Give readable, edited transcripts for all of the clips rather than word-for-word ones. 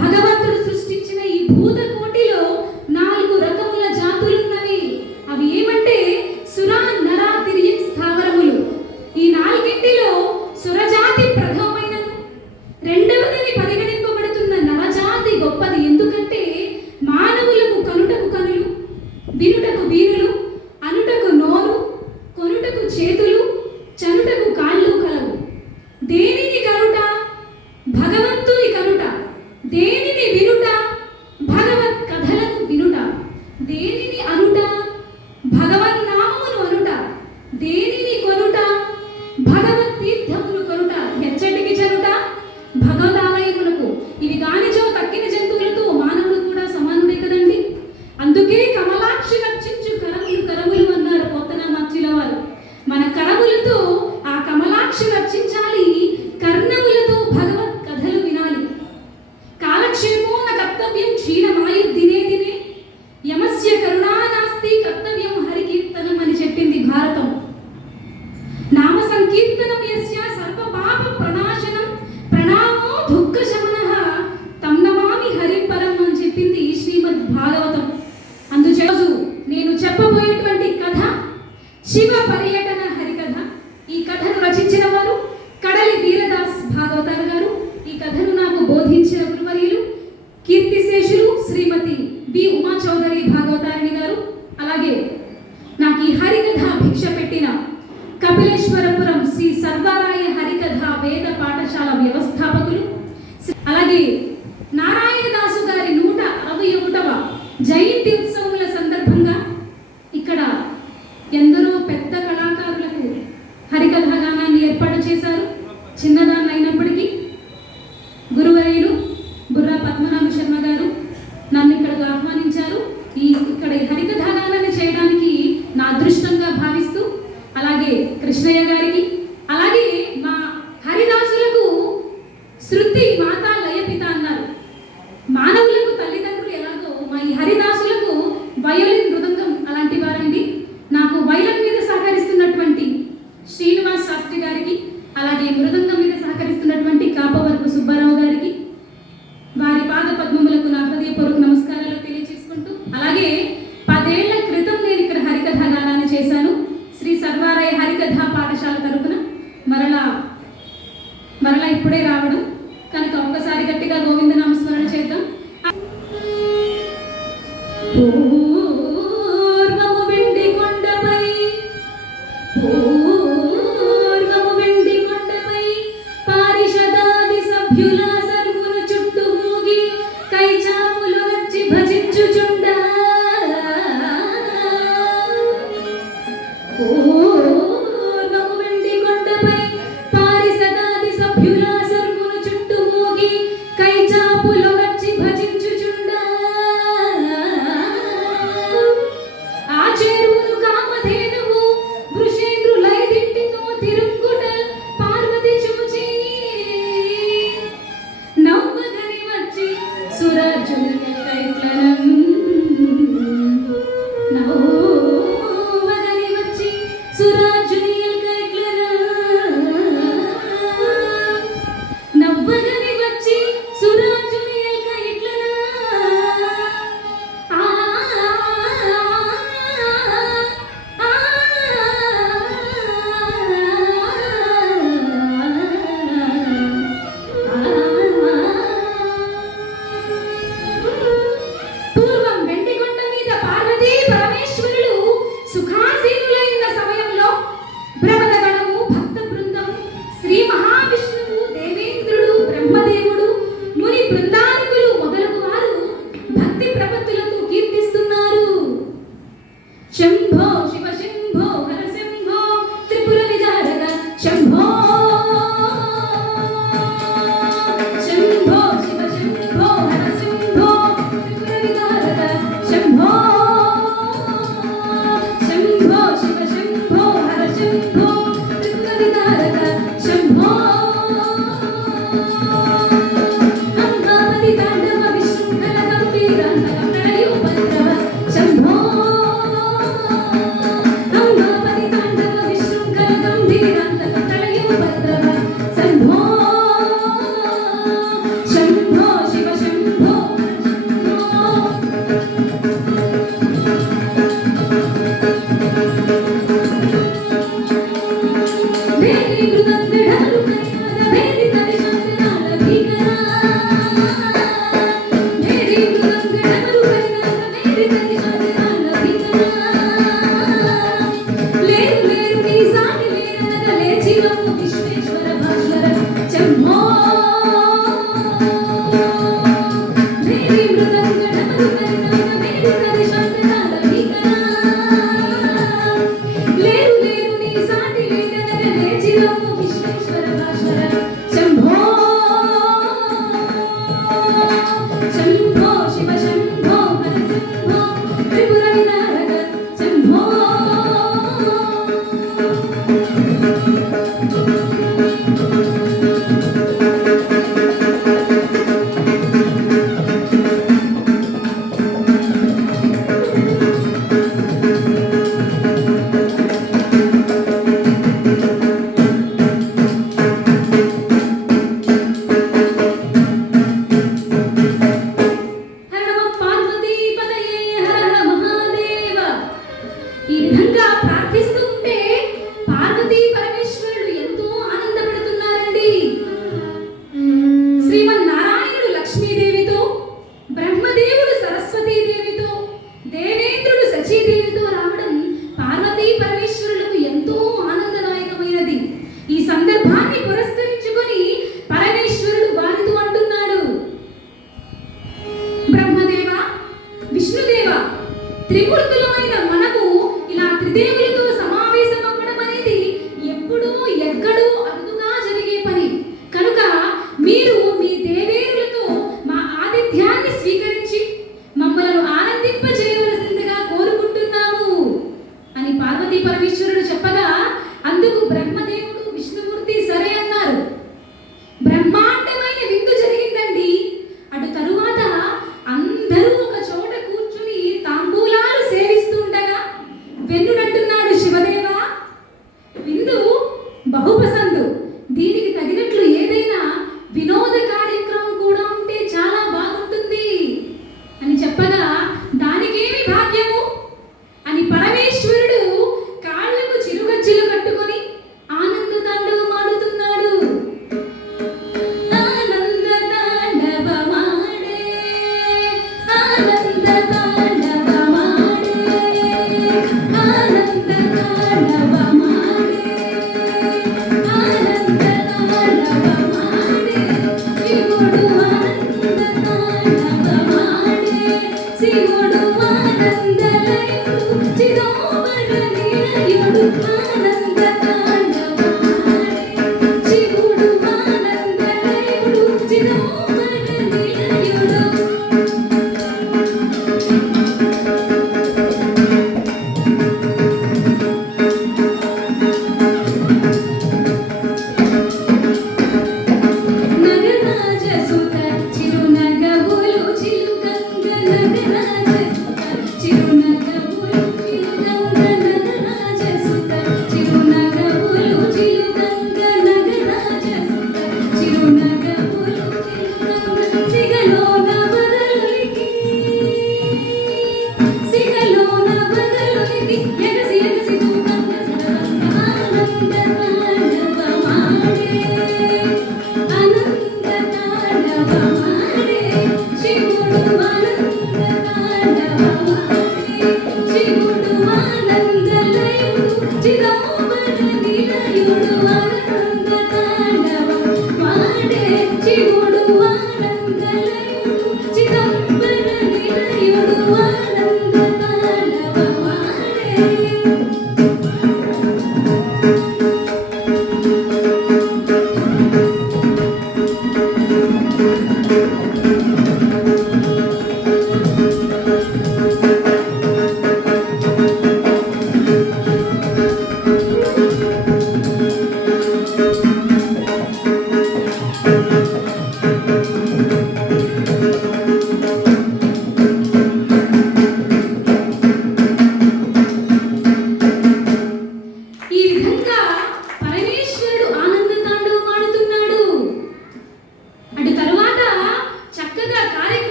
భగవంతుడు సృష్టించిన ఈ భూత కోటిలో 4 రకముల జాతులున్నవి. అవి ఏమంటే సుర, నర, తిర్యం స్థావరములు. ఈ 4టిలో సురజాతి ప్రథమమైనది. రెండవదని పరిగణింపబడుతున్న నరజాతి గొప్పది. ఎందుకంటే మానవులకు కనుటకు కనులు, వినుటకు వీరులు, అనుటకు నోరు, కొనుటకు చేతులు, చనుటకు కాళ్ళు కలవు. దేనిని కనుట? భగవంతుని కనుట. దేనిని వినుట? భగవత్ కథలను వినుట. దేనిని అనుట? భగవన్నామమును అనుట. దేనిని కొనుట? భగవత్ తీర్థమును కొనుట. ఎచ్చటికి చనుట? భగవదాలయమునకు. ఇవి గానిచో తక్కిన జంతువులతో మానవుడు కూడా సమానుడే కదండి. అందుకే కమలాక్షి రక్షించు కరములు కరములు అన్నారు పోతనామాచ్యుల వారు. మన కరములతో ఆ కమలాక్షి రక్షించాలి, కర్ణములతో భగవత్ కథలు వినాలి. కాలక్షేమో న కర్తవ్యం క్షీణమాయు దినే దినే యమస్య కరుణా నాస్తి కర్తవ్యం హరికీర్తనం అని చెప్పింది భారతం. నామ సంకీర్తనం యస్య సర్వ పాప ప్రణాశనం ప్రణామో దుఃఖ శమనః తం నమామి హరిం పరం అని చెప్పింది శ్రీమద్ భాగవతం. అందుచేత నేను చెప్పబోయేటువంటి కథ శివ పర్యటన హరికథ. ఈ కథను రచించిన వారు కడలి వీరదాస్ భాగవతార్ గారు. ఈ కథను నాకు బోధించిన గురువర్యులు కీర్తిశేషులు శ్రీమతి బి ఉమా చౌదరి భాగవతారిణి గారు. అలాగే నాకు ఈ హరికథ భిక్ష పెట్టిన కపిలేశ్వరపురం శ్రీ సర్వారాయ హరికథ వేద పాఠశాల వ్యవస్థాపకులు, అలాగే నారాయణదాసు గారి 161వ జయంతి ఉత్సవముల సందర్భంగా ఇక్కడ ఎందరో పెద్ద కళాకారులకు హరికథా గానాన్ని ఏర్పాటు చేశారు. చిన్నదాన్ని అయినప్పటికీ గురువర్యులు బుర్రా పద్మనాభ శర్మ గారు నన్ను ఇక్కడకు ఆహ్వానించారు. ఇక్కడ హరికథా గానాన్ని చేయడానికి నా అదృష్టంగా భావిస్తూ, అలాగే కృష్ణయ్య గారికి, అలాగే మా హరిదాసులకు శృతి మాత లయపిత అన్నారు. మానవులకు తల్లిదండ్రులు ఎలాగో మా ఈ హరిదాసులకు వయోలిన్ మృదంగం అలాంటి వారండి. నాకు వైలన్ మీద సహకరిస్తున్నటువంటి శ్రీనివాస్ శాస్త్రి గారికి, అలాగే మృదంగం మీద సహకరిస్తున్నటువంటి కాపవరపు సుబ్బారావు గారికి, వారి పాద పద్మములకు నా హృదయపూర్వక నమస్కారాలు తెలియజేసుకుంటూ, అలాగే 10 ఏళ్ల క్రితం నేను ఇక్కడ హరికథ గానాన్ని చేశాను శ్రీ సర్వారాయ హరికథ పాఠశాల తరపున. మరలా ఇప్పుడే రావడం కనుక ఒక్కసారి గట్టిగా గోవింద నామస్మరణ చేద్దాం. పూర్వము వెండి కొండపై పారిషదాది సభ్యుల సర్వుల చుట్టూ మూగి కైచాములు వచ్చి భజించుచుండా. పూర్వము వెండి కొండపై పారిషదాది సభ్యుల సర్వుల చుట్టూ మూగి కైచాపులు వచ్చి భజించుచుండా. ఆ చేరువును కామధేనువు వృషేంద్రులైదింటితో తిరుంగుట పార్వతి చూచి నవ్వగని వచ్చి సురాజుని కైట్లనం. నవ్వగని వచ్చి సురాజుని కైట్లనం. నవ్వగని వచ్చి సురాజుని కైట్లనం. శంభో శివ శంభో హరసింహో త్రిపుర వినాయక శంభో. హర నమ పార్వతీ పతయే హర హర మహాదేవ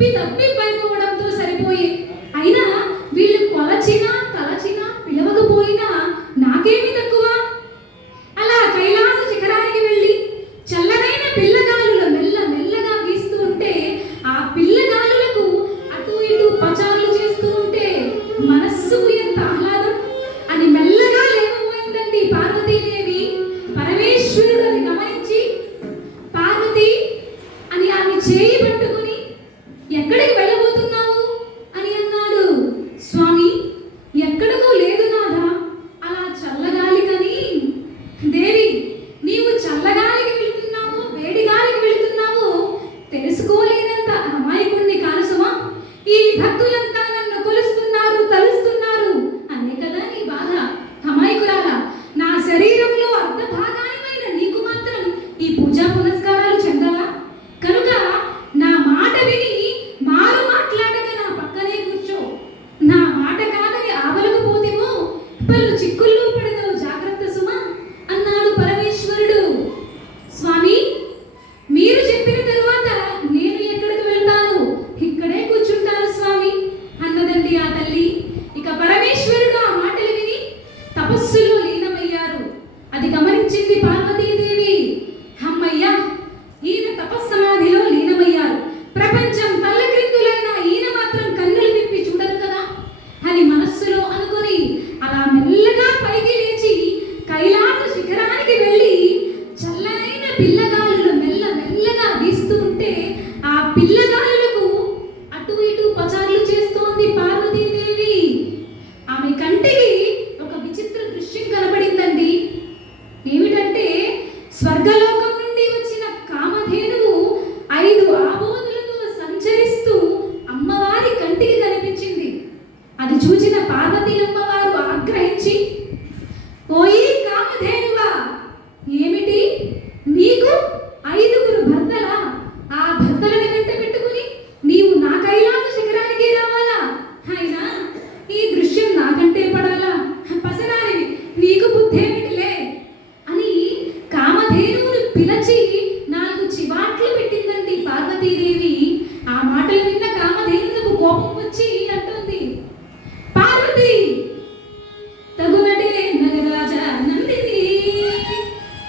ఉబ్బి తప్పి పడిపోవడంతో సరిపోయే. అయినా వీళ్ళు కొలచినా తలచినా పిలవకపోయినా నాకేమి తక్కువ? అలా కైలాస శిఖరానికి వెళ్ళి చల్లనైన పిల్లగాలులు మెల్ల మెల్లగా వీస్తూ ఉంటే ఆ పిల్లగాలులకు అటు ఇటు పచారులు చేస్తూ ఉంటే మనస్సుకు ఎంత ఆహ్లాదం అని మెల్లగా లేకపోయిందండి పార్వతీదేవి. పరమేశ్వరుడు అది గమనించి పార్వతి అని ఆమె చేయి పట్టుకుని ఎక్కడికి వెళ్ళబోతున్నావు అని అన్నాడు. స్వామి, ఎక్కడికో లేదు నాథా, అలా చల్లగాలికని. దేవి, నీవు చల్లగాలికి వెళుతున్నావు వేడి గాలికి వెళుతున్నావు తెలుసుకోలేనంత అమాయకుణ్ణి కానుసుమా. ఈ భక్తులంతా నన్ను కొలుస్తున్నారు తలుస్తున్నారు అనే కదా నీ బాధ. అమాయకురాలా, నా శరీరంలో అర్ధ భాగానివైన నీకు మాత్రం ఈ పూజా పునస్కారాలు చెందవా? కనుక నా మాట విని మారు మాట్లాడక నా పక్కనే కూర్చో. నా మాట కాదని ఆవలకు పోతేమో పలు చిక్కుల్లో పడదవు, జాగ్రత్త సుమా అన్నాడు పరమేశ్వరుడు. స్వామి, మీరు చెప్పిన తరువాత నేను ఎక్కడికి వెళ్తాను? ఇక్కడే కూర్చుంటాను స్వామి అన్నదండి ఆ తల్లి. ఇక పరమేశ్వరుడు ఆ మాటలు విని తపస్సులో లీనమయ్యారు. అది గమనించింది పార్వతీదేవి. అమ్మయ్యా, ఈయన తపస్సమాధిలో లీనమయ్యారు, ప్రపంచం తల్లక్రిందులైన ఈయన మాత్రం కన్నులు విప్పి చూడరు కదా అని మనస్సులో అనుకుని అలా మెల్లగా పైకి లేచి కైలాస శిఖరానికి వెళ్ళి చల్లనైన పిల్లగాలులు మెల్ల మెల్లగా వీస్తూ ఉంటే ఆ పిల్లగాలులకు అటు ఇటు పచార్లు చేస్తోంది పార్వతీదేవి. ఆమె కంటికి ఒక విచిత్ర దృశ్యం కనబడిందండి. ఏమిటంటే స్వర్గలోకం నుండి వచ్చిన కామధేనువు 5 ఆబోతులతో సంచరిస్తూ అమ్మవారి కంటికి కనిపించింది. అది చూసిన పార్వతీ అమ్మవారు ఆగ్రహించి, ఓయి కామధేనువా, ఏమిటి నీకు 5గురు భర్తలా? ఆ భర్తలను వెంట పెట్టుకుని నీవు నా కైలాస శిఖరానికి రావాలా? అయినా ఈ దృశ్యం నాకంటే పడాలా? పసరానివి, నీకు బుద్ధేమిటిలే అని కామధేనువును పిలిచి 4 చివాట్లు పెట్టిందండి పార్వతీదేవి. ఆ మాటలు విన్న కామధేనువులకు కోపం వచ్చి అంటుంది, పార్వతి, తగునటే నగరాజ నందిని.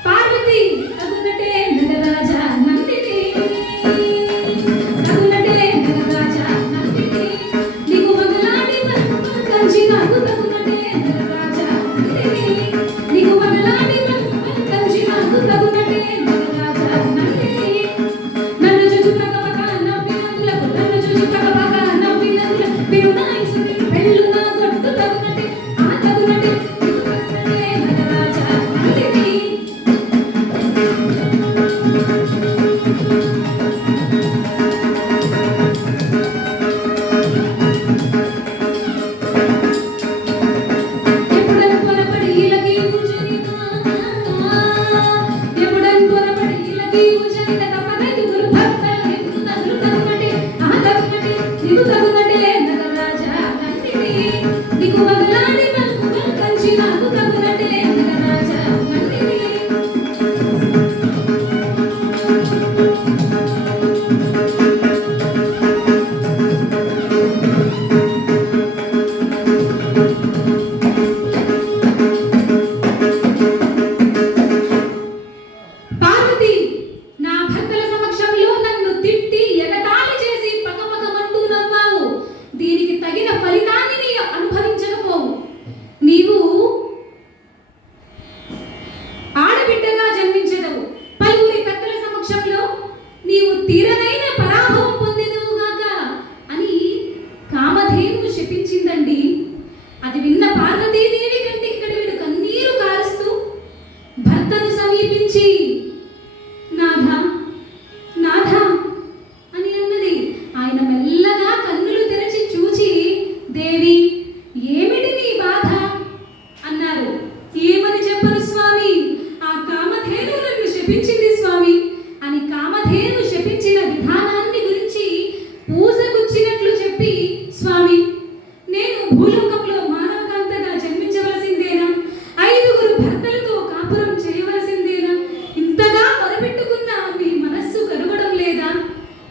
పార్వతి, తగునటే నగరాజ నందిని. తగునటే నగరాజ నందిని. నీకు మొదలాడి కంచి నాకు తగునటే నగరాజ నందిని. నీకు మొదలాడి కంచి నాకు తగునటే నగరాజ నందిని. నన్ను చూసి పగపగ నవ్వినందులకు, నన్ను చూసి పగపగ నవ్వినందులకు పిరునాయిసుని పెళ్ళు నా గొట్టు తగునటే, ఆ తగునటే నీకు తగునటే నగరాజ నందిని. ఎప్పుడన్ పొరపడి ఇలకి పూజనినా, ఎప్పుడన్ పొరపడి ఇలకి పూజనినా తప్పదైదు గురు భక్తలు నీకు తగునటే, ఆ తగునటే నీకు తగునటే నగరాజ నందిని. నీకు మొదలాడి కంచి నాకు తగునటే నగరాజ నందిని. పార్వతి, నా భక్తుల సమక్షంలో నన్ను తిట్టి ఎగతాళి చేసి పగపగమంటూ నవ్వావు. దీనికి తగిన ఫలితాన్ని నీ అనుభవించకపోవు. నీవు ఆడబిడ్డగా జన్మించెదవు. పలువురి పెద్దల సమక్షంలో నీవు తీరనైన పరాభవం పొందెదవుగాక అని కామధేనువు శపించిందండి. అది విన్న పార్వతీదేవి కంటికి కడివెడు కన్నీరు కారుస్తూ భర్తను సమీపించి, నాథా, నాథా అని అన్నది. ఆయన మెల్లగా కన్నులు తెరచి చూచి, దేవి, ఏమిటి నీ బాధ అన్నారు. ఏమని చెప్పను స్వామి, ఆ కామధేనువు నన్ను శపించింది స్వామి అని కామధేనువు శపించిన విధానాన్ని గురించి పూజగుచ్చినట్లు చెప్పి, స్వామి, నేను భూలోకంలో మానవకాంతగా జన్మించవలసిందేనా? 5గురు భర్తలతో కాపురం చేయవలసిందేనా? ఇంతగా మొరపెట్టుకున్నా మీ మనస్సు కరుగడం లేదా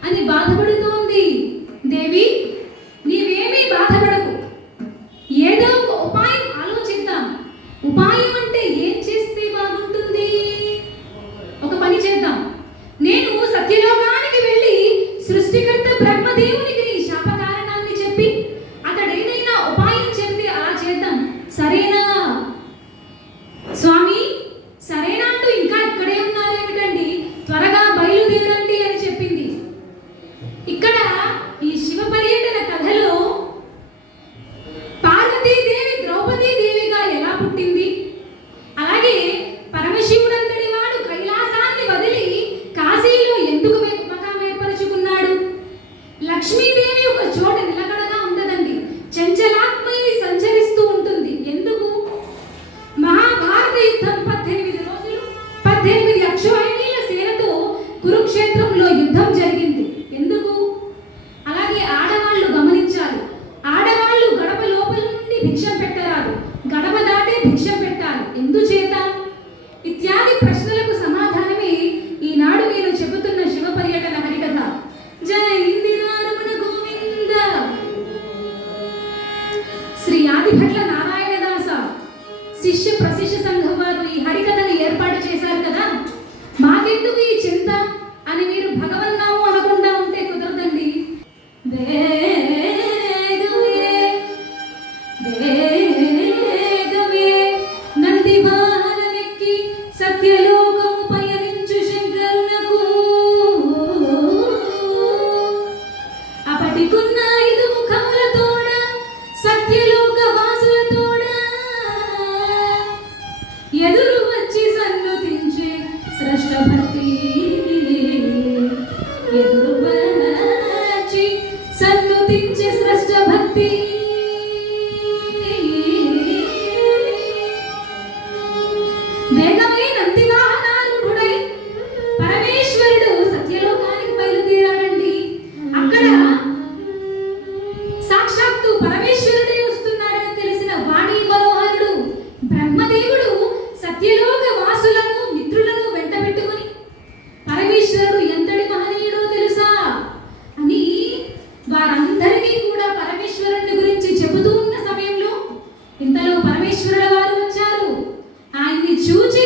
అని బాధపడుతోంది. సృష్టికర్త బ్రహ్మదేవునికి నీ శాప కారణాన్ని చెప్పి అతడేదైనా ఉపాయం చెబితే అలా చేద్దాం, సరేనా? స్వామి, సరేనా అంటూ ఇంకా ఇక్కడే ఉన్నారేమిటండి, త్వరగా బయలుదేరండి అని చెప్పింది. ఇక్కడ ఈ శివ పర్యటన కథలో పార్వతీదేవి ద్రౌపదీదేవిగా ఎలా పుట్టింది, అలాగే పరమశివుడంతటి వాడు కైలాసాన్ని వదిలి కాశీలో ఎందుకు మకాం ఏర్పరచుకున్నాడు, లక్ష్మీదేవి ఒక చోట నిలకడగా ఉండదండి, చంచలాత్మై సంచరిస్తూ ఉంటుంది. ఎందుకు? మహాభారత యుద్ధం 18 రోజులు 18 అక్షోహిణీల సేనతో కురుక్షేత్రంలో యుద్ధం జరిగింది. ఎందుకు? అలాగే ఆడవాళ్ళు గమనించాలి, ఆడవాళ్ళు గడప లోపల నుండి భిక్షం పెట్టరాదు, గడప దాటే భిక్షం పెట్టాలి. ఎందుచేత? ఇత్యాది ప్రశ్నలకు సమాధానమే ఈనాడు నేను చెబుతున్న శివ పర్యటన హరికథ. జయ ఇందిరారమణ గోవింద. శ్రీ ఆదిభట్ల నారాయణదాస శిష్య ప్రశిష్య సంఘం వారు ఈ హరికథను ఏర్పాటు చేశారు కదా. మాకెందుకు ఈ చింత అని మీరు భగవన్నాము అనకుండా ఉంటే కుదరదండి. నంది వాహనమెక్కి సత్యలోకము పయనించు శంకరునకు అపటికున్న 5 ముఖములతోడ సత్యలోక వాసులతోడ ఎదురు వచ్చి సన్నుతించే శ్రేష్ఠ భక్తి, ఎదురు వచ్చి సన్నుతించే శ్రేష్ఠ భక్తి. వేగమే నంది వాహనారూఢుడై పరమేశ్వరుడు సత్యలోకానికి బయలుదేరాడండి. అక్కడ సాక్షాత్తు పరమేశ్వరుడే వస్తున్నాడని తెలిసిన వాణి మనోహరుడు బ్రహ్మదేవుడు సత్యలోక వాసులను మిత్రులను వెంటబెట్టుకుని పరమేశ్వరుడు ఎంతటి మహనీయుడో తెలుసా అని వారందరికీ కూడా పరమేశ్వరుని గురించి చెబుతూ ఉన్న సమయంలో ఇంతలో పరమేశ్వరుల వారు వచ్చారు. ఆయన్ని చూచి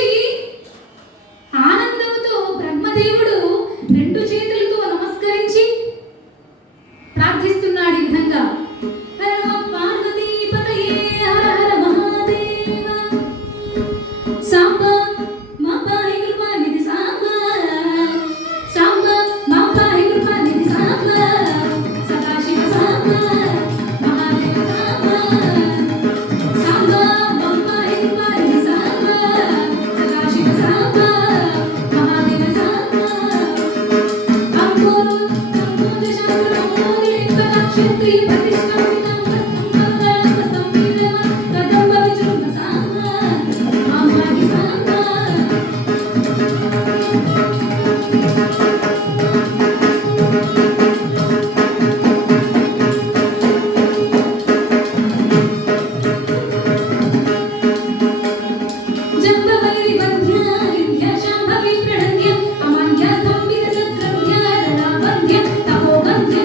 ఆనందంతో బ్రహ్మదేవుడు 2 చేతులతో నమస్కరించి ప్రార్థిస్తున్నాడు ఈ విధంగా. హర నమ పార్వతీపతయే హర హర మహాదేవ సాంబ మా పాహి కృపానిధి సాంబ, సాంబ మా పాహి కృపానిధి సాంబ, సదాశివ సాంబ మహాదేవ సాంబ, సాంబ మా పాహి కృపానిధి సాంబ, సదాశివ సాంబ మహాదేవ సాంబ. అంబోరు అంబోజ శాస్త్రమోదిలింగ క్షత్రియ ప్రతిష్ఠాపితం మంగళం సంపీడమ కదంబ విజృంభ సాంబ మాంభాగి సాంబ. జంబవైరి వంధ్య లింధ్య శాంభవి ప్రణధ్య అమాన్య స్తంభిత సద్గ్రంథ్య దళావంధ్య తపోవంధ్య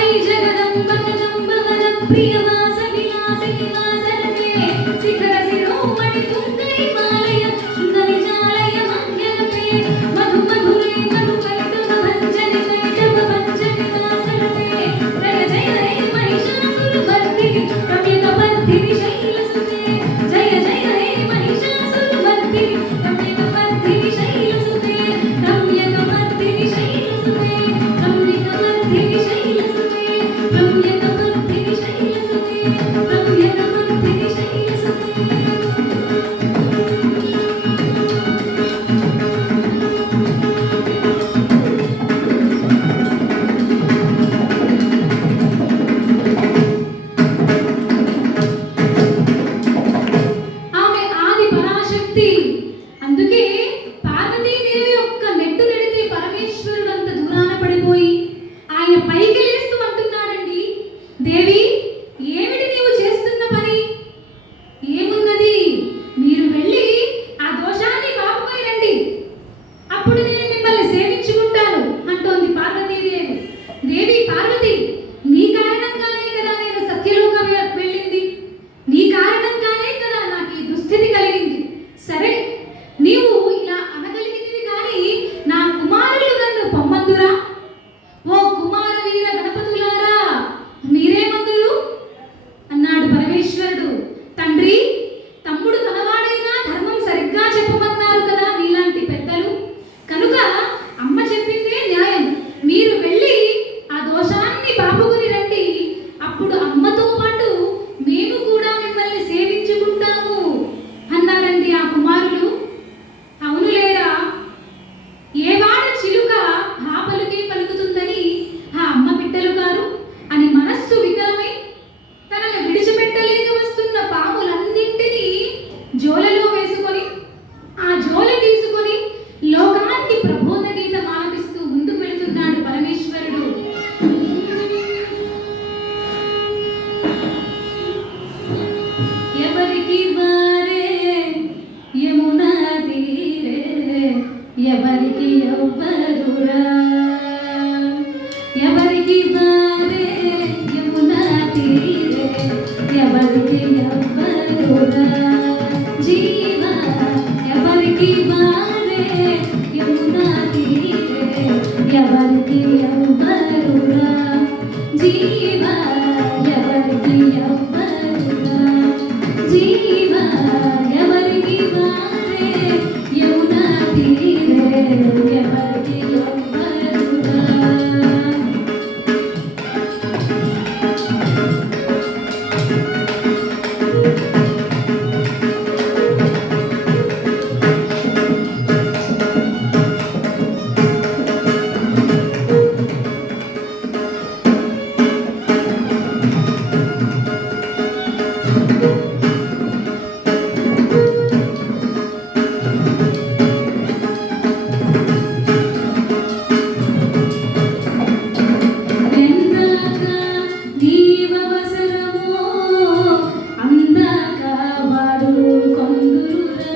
ఐ జగదంబ వారే యమునా తీరే ఎవరికి ఎవ్వరురా జీవ ఎవరికి వారే యమునా తీరే ఎవరికి ఎవ్వరురా జీవ ఎవరికి ఎవ్వరురా జీవ ఎవరికి వారే యమునా తీరే ఎవరికి ఎవ్వరురా ఎందాక నీవవసరమో అందాక వారు కొందురురా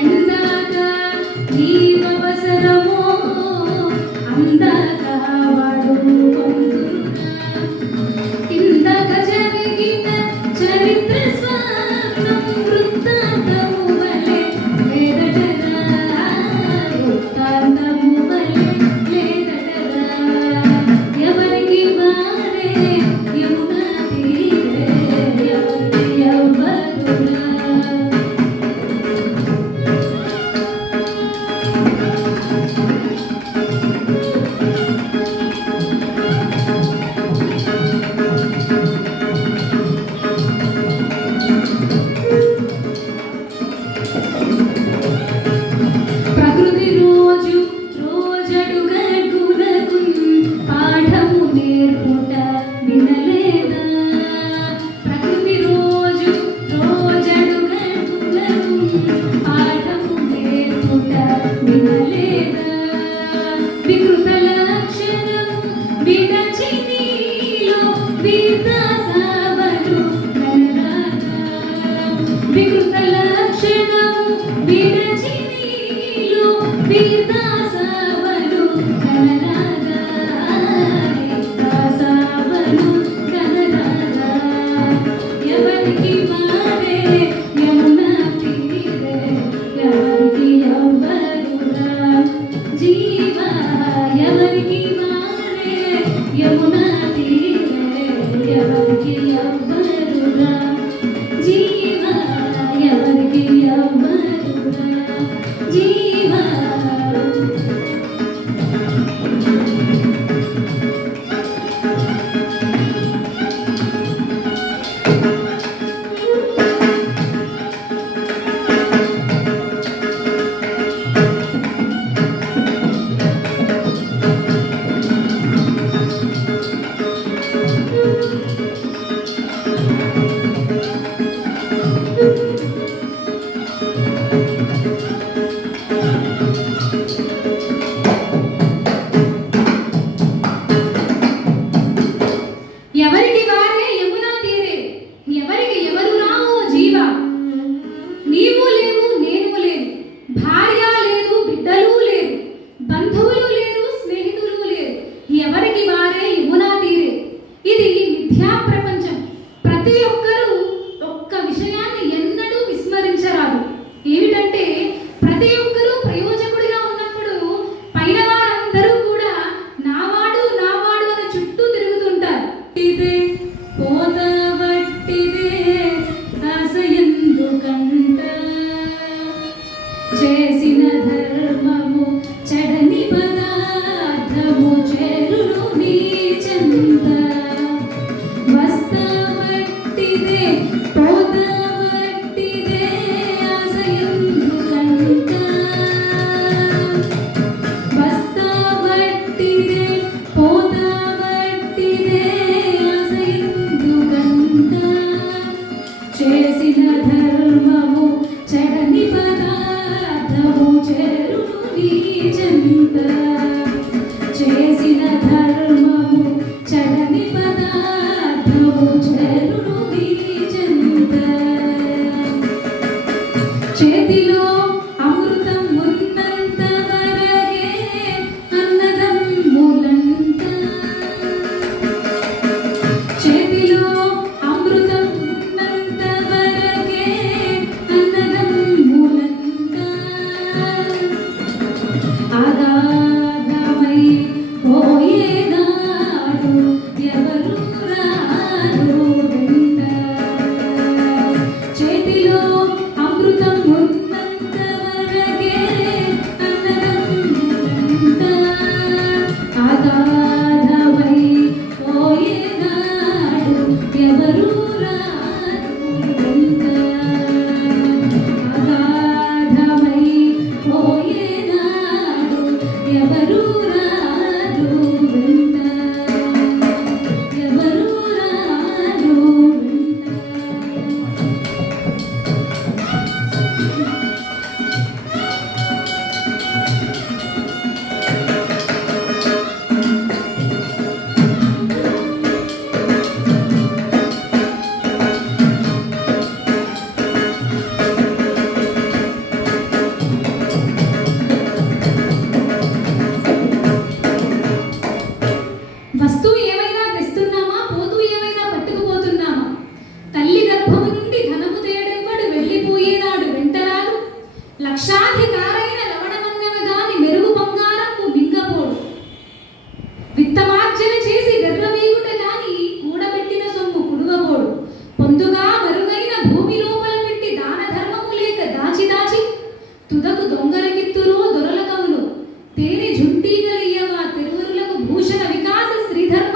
ఎందాక నీవవసరమో అందాక వారు కొందురురా ఇందాక జరిగిన చరిత్ర స్వర్ణం వృత్తాంతము వలె లేదటరా వృత్తాంతము వలె లేదటరా ఎవరికి వారే యమునా తీరే ఎవరికి ఎవ్వరురా ప్రకృతి రోజు రోజడుగడుగునకు పాఠము నేర్పుట వినలేదా ప్రకృతి రోజు రోజడుగడుగునకు పాఠము నేర్పుట వినలేదా వికృత లక్షణము విడచి నీలో వికాసవలు కనరాగా వికృత లక్షణము విడచి నీలో వికాసవలు కనరాగా వికాసవలు కనరాగా ఎవరికి వారే యమునా తీరే ఎవరికి ఎవ్వరురా జీవ ఎవరికి వారే యమునా తీరే ఎవరికి ఎవ్వరురా జీవ ఎవరికి ఎవ్వరురా జీవ ఎవరికి వారే యమునా తీరే ఎవరికి ఎవరు రావో జీవ నీవు లేవు నేను లేను భార్య లేదు బిడ్డలు లేరు బంధువులు లేరు స్నేహితులు లేరు ఎవరికి వారే యమునా తీరే ఇది మిథ్యా ప్రపంచం ప్రతి ఒక్కరూ ఒక్క విషయాన్ని ఎన్నడూ విస్మరించరాదు ఏమిటంటే ప్రతి ఒక్కరూ ప్రయోజకుడిగా ఉన్నప్పుడు పైన వారందరూ కూడా నావాడు నావాడు అని చుట్టూ తిరుగుతుంటారు ఇదే పోతవట్టిదే ఆశయందుకంట చేసిన ధర్మము చెడని పదార్థము చేరును నీ చెంత వస్తవట్టిదే పోతవట్టిదే ఆశయందుకంట వస్తవట్టిదే పోతవట్టిదే ఆశయందుకంట వస్తువు ఏమైనా తెస్తున్నామా, పోతూ ఏమైనా పట్టుకుపోతున్నామా? తల్లి గర్భము నుండి ధనము తేడెవ్వడు, వెళ్ళిపోయేనాడు వెంటరాదు. లక్షాధికారైన లవణమన్నవ గాని మెరుగు బంగారము మింగపోడు. విత్తమార్జన చేసి వెర్రవీగుట గాని కూడబెట్టిన సొమ్ము కుడువబోడు. పొందుగా మరుగైన భూమి లోపల పెట్టి దాన ధర్మము లేక దాచి దాచి తుదకు దొంగలకిత్తురో దొరల కవులు. తేనె జుంటీగలియవా తిరువరులకు భూషణ వికాస శ్రీధర్మ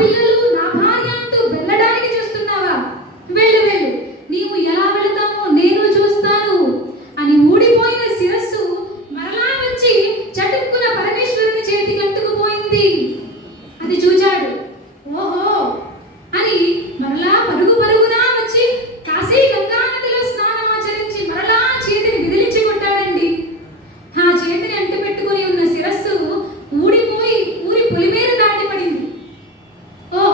పిల్లలు నా భార్య అంటూ వెళ్ళడానికి చూస్తున్నావా? వెళ్ళు వెళ్ళు, నీవు ఎలా వెళతావో నేను చూస్తాను అని ఊడిపోయిన శిరస్సు మరలా వచ్చి చటుక్కున పరమేశ్వరుని చేతికి అంటుకుపోయింది. అది చూచాడు. ఓహో అని మరలా పరుగు పరుగునా వచ్చి కాశీ గంగా నదిలో స్నానం ఆచరించి మరలా చేతిని విదిలించి కొట్టాడండి. ఆ చేతిని అంటుపెట్టుకుని ఉన్న శిరస్సు ఊడిపోయి ఊరి పొలిమేర దాటి పడింది. ఓ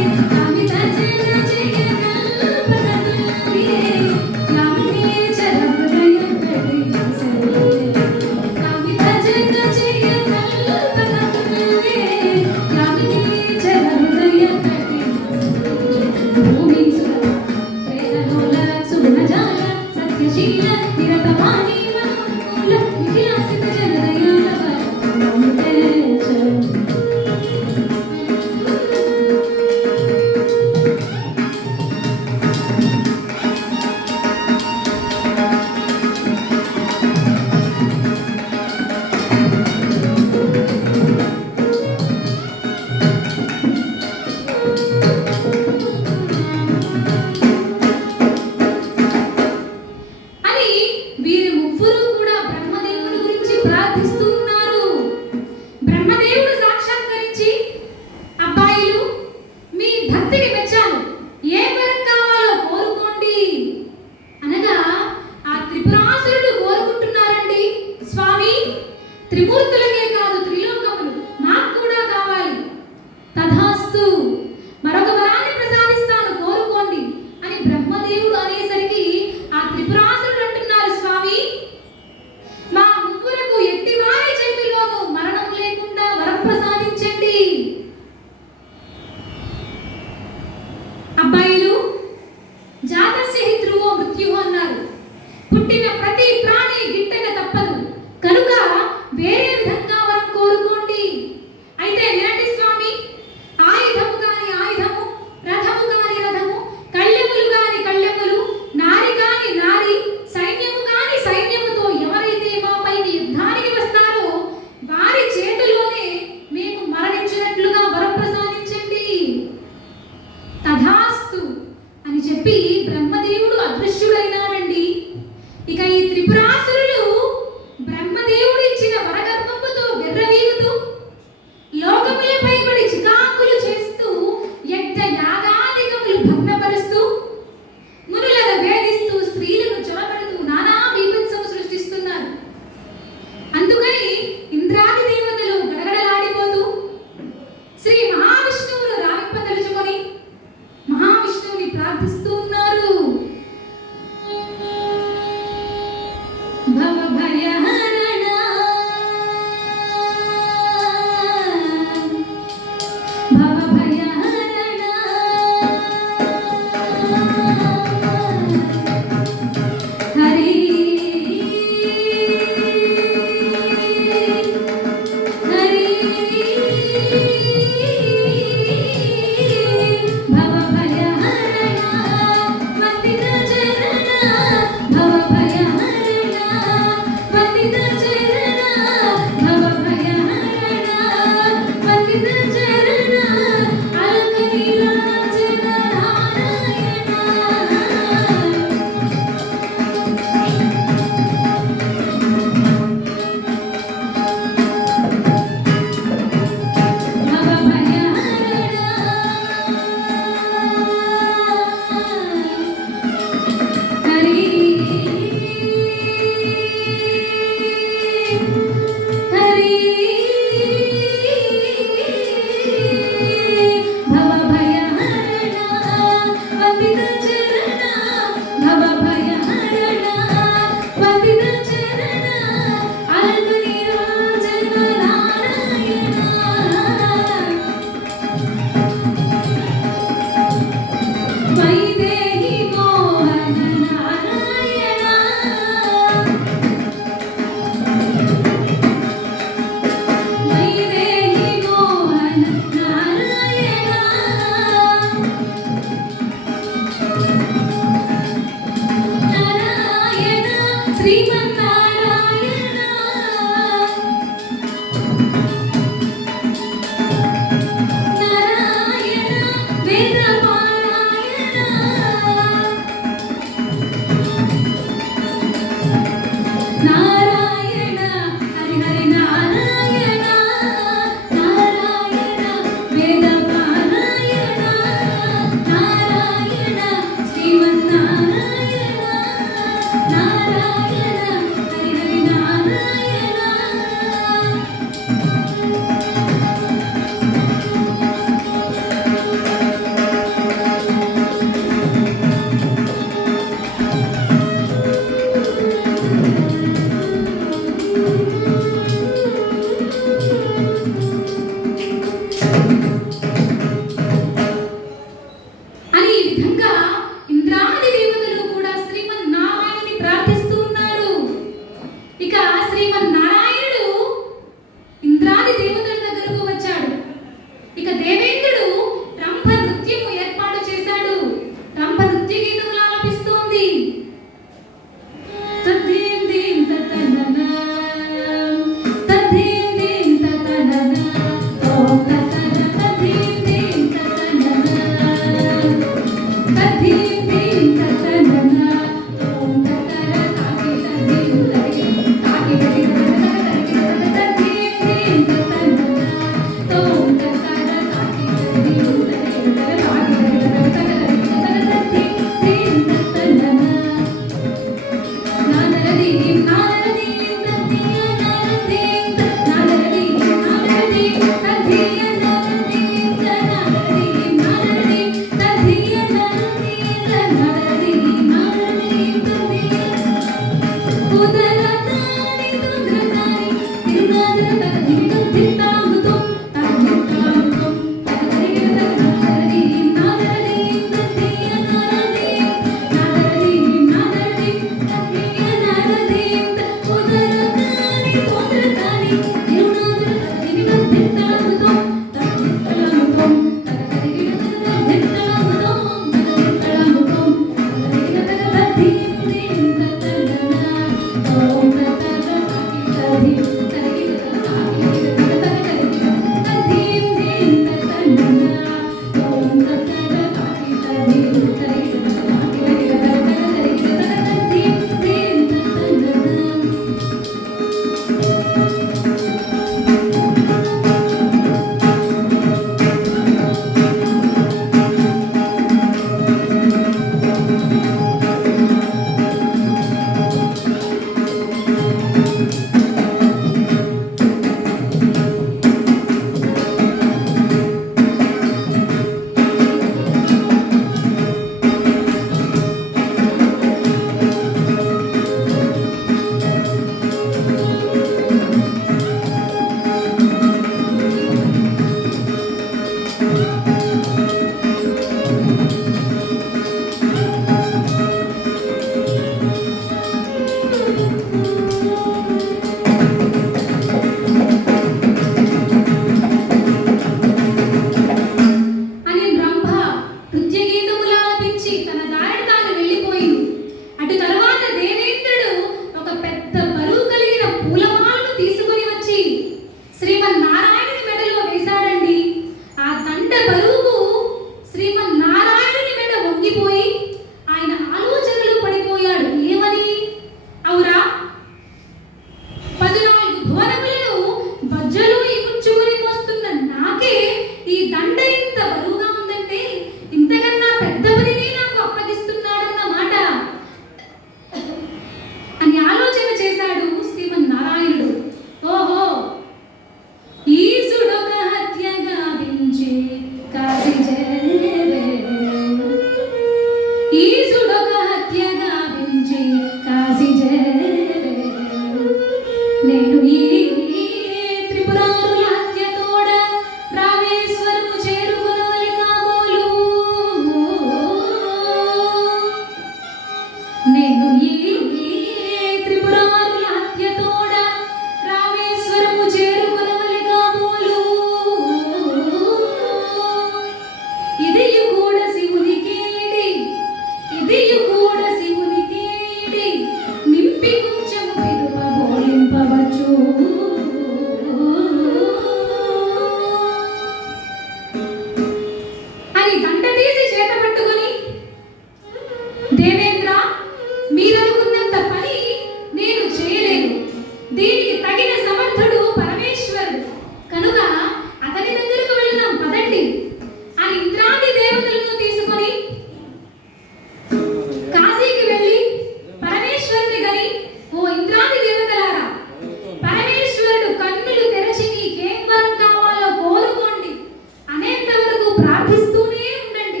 ప్రార్థిస్తూనే ఉండండి,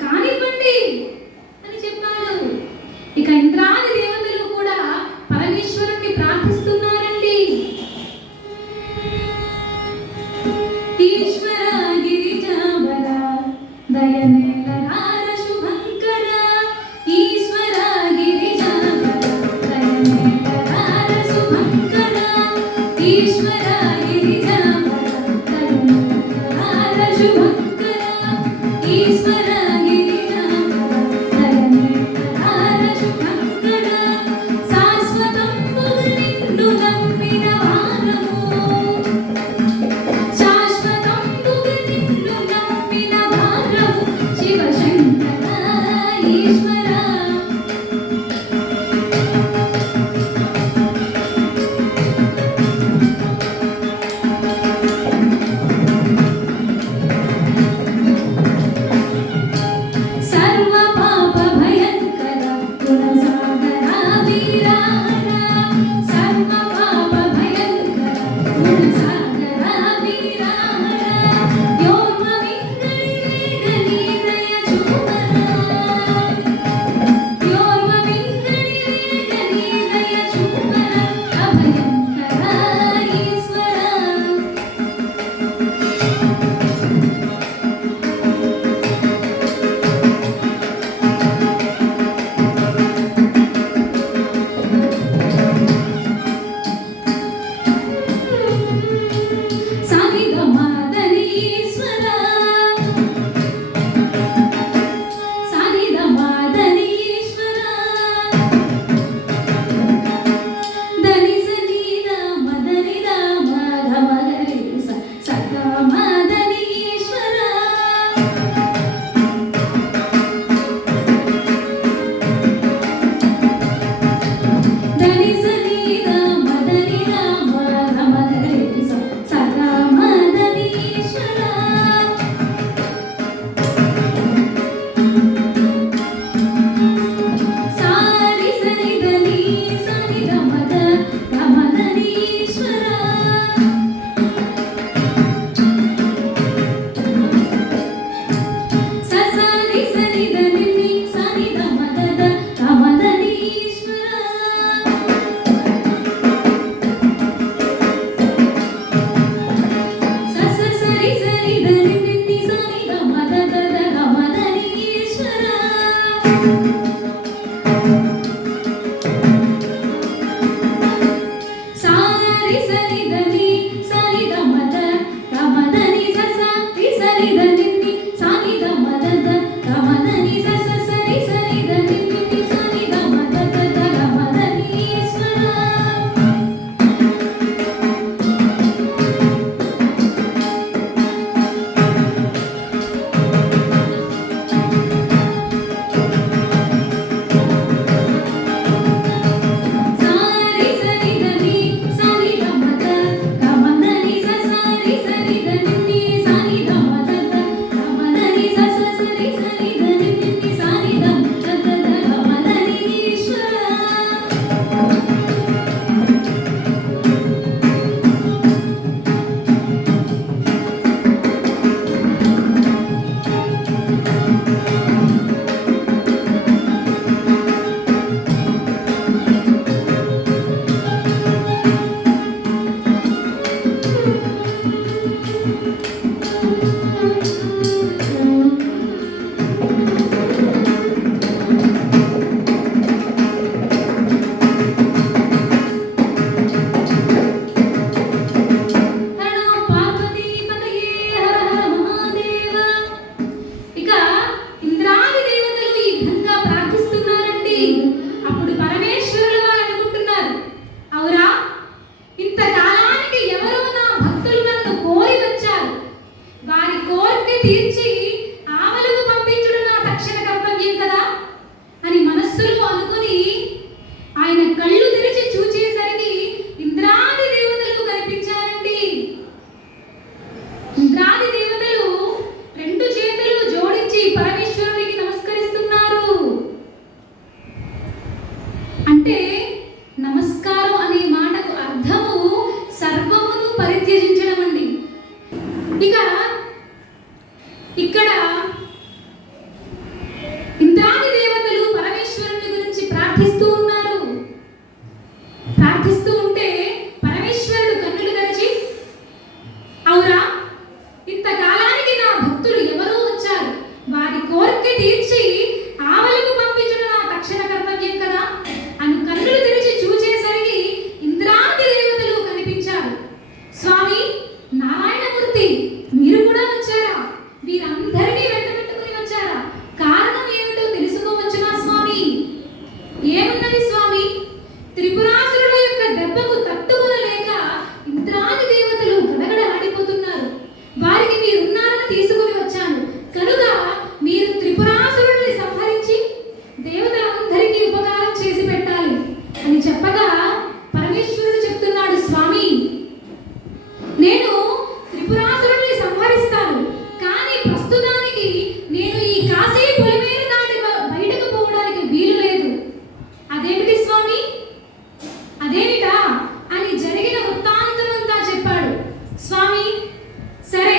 కానివ్వండి అని చెప్పారు. ఇక ఇంద్రాది దేవతలు కూడా పరమేశ్వరుణ్ణి ప్రార్థిస్తున్నారండి. ఈశ్వర గిరిజావర దయనేలరార శుభంకర, ఈశ్వర గిరిజావర దయనేలరార శుభంకర, ఈశ్వర గిరిజావర దయనేలరార శుభంకర, ఈశ్వర గిరిజావర దయనేలరార శుభంకర, శాశ్వతంబుగ నిన్ను నమ్మిన వారము, శాశ్వతంబుగ నిన్ను నమ్మిన వారము, శివశంకర ఈశ్వర. సర్వ పాప భయంకర గుణసాగర వీరార, సర్వ పాప భయంకర గుణసాగర వీరార, యోర్వ వింగళి వేగని దయ చూపరా, యోర్వ వింగళి వేగని దయ చూపరా, అభయంకర ఈశ్వర. సానిధ మాదనీశ్వర, సానిధ మాదనీశ్వర, దని సనీద మదనిద మగ మగరి సగ మదనీశ్వర, దని సనీద మదనిద మగ మగరి సగ మదనీశ్వర. సారి సనిదని సనిద మద గమదనీశ్వర, ససారి సనిదని సనిద మదద గమదనీశ్వర. సస సరి సరి దని నిన్ని సనిద మదద గమదనీశ్వర. సారి సనిదని సనిద మద గమదని సస రి సనిద నిన్ని సనిద మదద గమదని సస సరి సనిద నిన్ని సనిద మదద గమదనీశ్వర. సారి సనిదని సనిద మద గమదని సస రి సనిద నిన్ని సనిద మదద గమదని సస సరి సనిద నిన్ని సనిద మదద గమదనీశ్వర. హర నమః పార్వతీపతయే హర హర మహాదేవ. ఇక ఇంద్రాది దేవతలు ఈ విధంగా ప్రార్థిస్తున్నారండి. అప్పుడు పరమేశ్వరులు వారు అనుకుంటున్నారు, అవురా, ఇంతకాలానికి ఎవరో నా భక్తులు నన్ను కోరి వచ్చారు, వారి కోరిక తీర్చి ఆవలకు పంపించుడు నా తక్షణ కర్తవ్యం కదా అని మనస్సులో అనుకుని ఆయన కళ్ళు తెరిచి చూచేసరికి ఇంద్రాది దేవతలు కనిపించారండి. ఇంద్రాది దేవతలు రెండు చేతులు జోడించి పరమేశ్వరునికి నమస్కరిస్తున్నారు. అంటే నమస్కారం అనే మాటకు అర్థము సర్వమును పరిత్యజించడం అండి. ఇక ఇక్కడ ఇంద్రాది దేవతలు పరమేశ్వరుని గురించి ప్రార్థిస్తూ ఉన్నారు. ప్రార్థిస్తూ ఉంటే పరమేశ్వరుడు కన్నులు తెరిచి, అవురా, ఇంతకాలానికి నా భక్తులు ఎవరో వచ్చారు, వారి కోరిక తీర్చి ఆవలకు పంపించడం నా తక్షణ కర్తవ్యం కదా అని కన్నులు తెరిచి చూచేసరికి ఇంద్రాది దేవతలు కనిపించారు. స్వామి నారాయణమూర్తి, మీరు కూడా వచ్చారా? వీరందరినీ వెంటబెట్టుకుని వచ్చారా? కారణం ఏమిటో తెలుసుకోవచ్చునా స్వామి? ఏమున్నది స్వామి? త్రిపురాసురుల యొక్క దెబ్బకు తట్టుకోలేక ఇంద్రాది దేవతలు గడగడ ఆడిపోతున్నారు. వారికి మీరున్నారని తీసుకుని వచ్చాను కనుక మీరు త్రిపురాసురుల్ని సంహరించి దేవతలందరికీ ఉపకారం చేసి పెట్టాలి అని చెప్పగా పరమేశ్వరుడు చెప్తున్నాడు, స్వామి నేను త్రిపురాసురుల్ని సంహరిస్తాను, కానీ ప్రస్తుతానికి నేను ఈ కాశీ పొలిమేరు దాటి బయటకు పోవడానికి వీలు లేదు. అదేమిటి స్వామి? అదేమిటా అని జరిగిన వృత్తాంతమంతా చెప్పాడు. స్వామి సరే,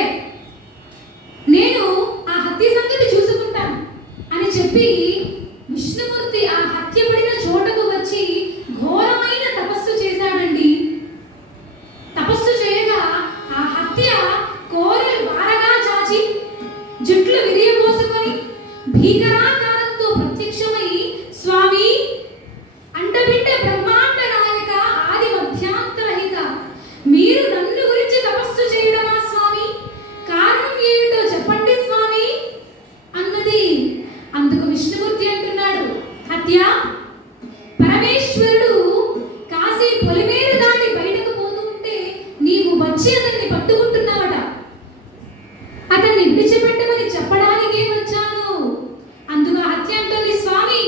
నేను ఆ హత్య సంగతి చూసుకుంటాను అని చెప్పి విష్ణుమూర్తి ఆ హత్య పడిన చోటకు వచ్చి ఘోరమైన తపస్సు చేశాడండి. తపస్సు చేయగా ఆ హత్య కోరలు బారగా చాచి జుట్లు విరియబోసుకొని భీకరాకారంతో ప్రత్యక్షమై, స్వామి అంటబిడ్డ బ్రహ్మాండ నాయక ఆది మధ్యాంతరహిత, మీరు నన్ను గురించి తపస్సు చేయడమా స్వామి? కారణం ఏమిటో చెప్పండి స్వామి అన్నది. అందుకు విష్ణుమూర్తి అంటున్నాడు, హత్య పరమేశ్వరుడు కాశీ పొలిమేరు దాటి బయటకు పోతూ ఉంటే నీవు వచ్చి అతన్ని పట్టుకుంటున్నావట. అతన్ని విడిచిపెట్టమని చెప్పడానికే వచ్చాను. అందుకు హత్య అంటుంది, స్వామి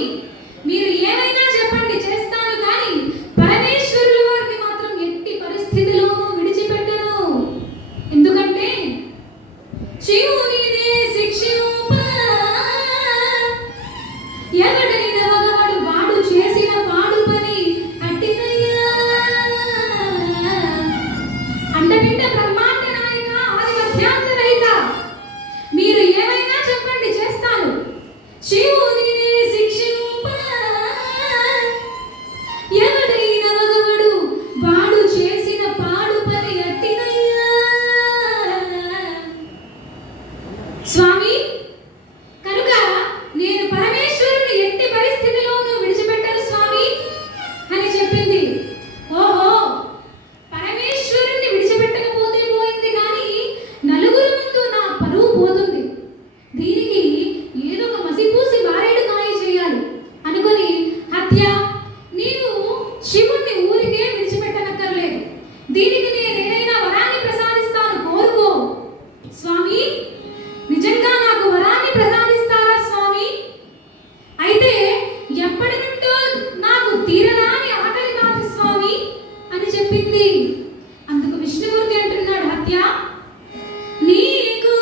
మీరు ఏమైనా చెప్పండి చేస్తాను, కానీ పరమేశ్వరుల వారిని మాత్రం ఎట్టి పరిస్థితిలోనూ విడిచిపెట్టను. ఎందుకంటే శివునినే శిక్షింప ఎవడైనా మగవాడు వాడు చేసిన పాడు పని అట్టినయ్యా. అండబిడ్డ బ్రహ్మాండ నాయక ఆది మధ్యాంతరహిత, మీరు ఏమైనా చెప్పండి చేస్తాను. శివునినే శిక్షింప ఎవడైనా మగవాడు వాడు చేసిన పాడు పని అట్టినయ్యా. స్వామి కనుక నేను పరమేశ్వరుని ఎట్టి పరిస్థితిలోనూ విడిచిపెట్టను స్వామి అని చెప్పింది. ఓహో, పరమేశ్వరుని విడిచిపెట్టకపోతే పోయింది, కానీ నలుగురు ముందు నా పరువు పోతుంది, దీనికి ఏదో ఒక మసిపూసి వారేడు కాయ చేయాలి అనుకొని, హత్య నీవు శివుణ్ణి ఊరికే విడిచిపెట్టనక్కర్లేదు, దీనికి నేను ఏదైనా వరాన్ని ప్రసాదిస్తాను, కోరుకో. స్వామి నిజంగా నాకు వరాన్ని ప్రసాదిస్తారా స్వామి? అయితే ఎప్పటి నుండో నాకు తీరరాని ఆకలి బాధ స్వామి అని చెప్పింది. అందుకు విష్ణుమూర్తి అంటున్నాడు, హత్య నీకు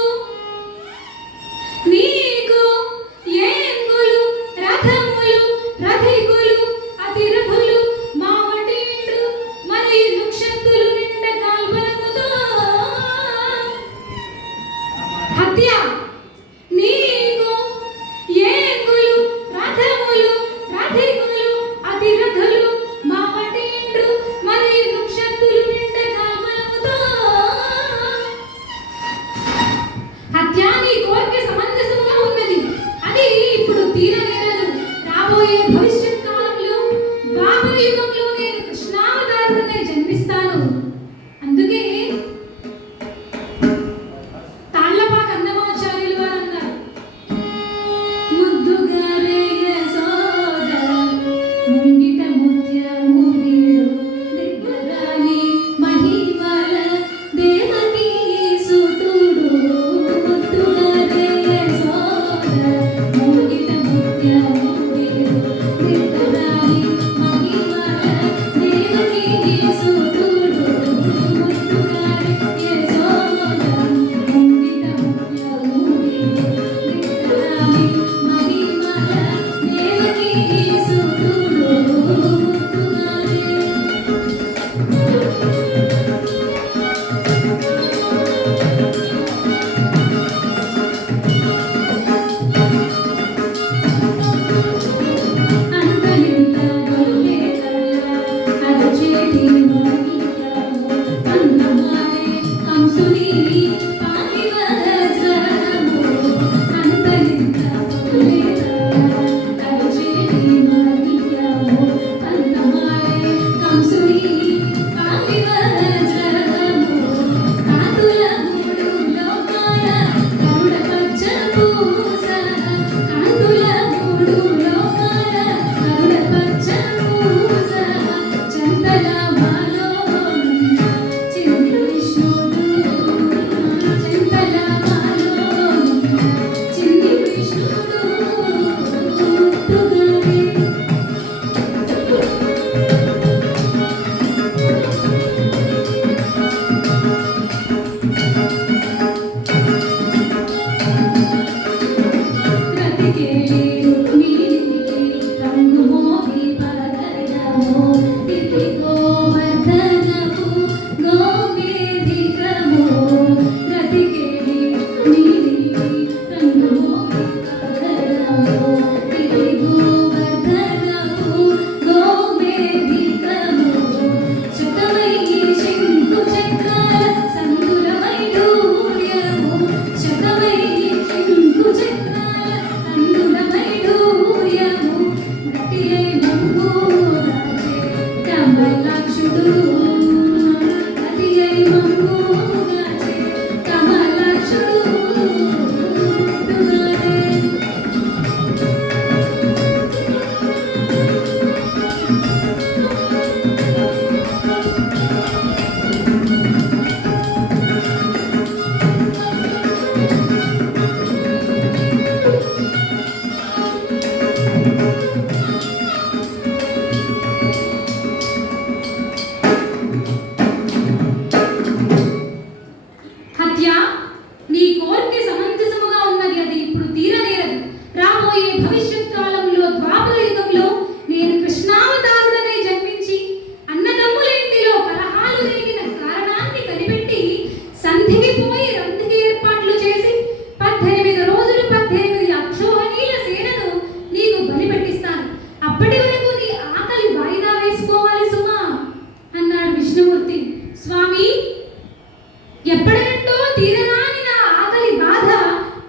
తీరరాని నా ఆకలి బాధ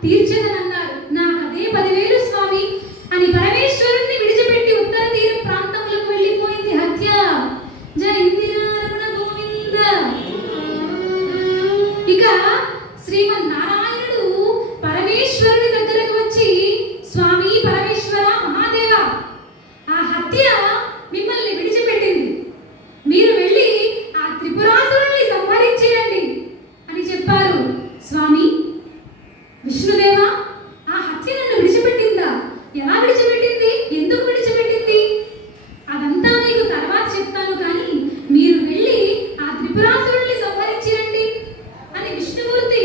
తీర్చదనన్నారు. నాకు అదే 10,000 స్వామి అని పరమేశ్వరుణ్ణి విడిచిపెట్టి ఉత్తర తీర ప్రాంతములకు వెళ్ళిపోయింది హత్య. జై ఇందిరారమణ గోవింద. ఇక శ్రీమన్నారాయణుడు పరమేశ్వరుని దగ్గరకు వచ్చి, స్వామి పరమేశ్వర మహాదేవ, ఆ హత్య మిమ్మల్ని విడిచిపెట్టింది, మీరు వెళ్ళి ఆ త్రిపురాసురుల్ని సంహరించిరండి అని చెప్పారు. స్వామి విష్ణుదేవ, ఆ హత్య నన్ను విడిచిపెట్టిందా? ఎలా విడిచిపెట్టింది? ఎందుకు విడిచిపెట్టింది? అదంతా మీకు తర్వాత చెప్తాను, కానీ మీరు వెళ్ళి ఆ త్రిపురాసురుల్ని సంహరించిరండి అని విష్ణుమూర్తి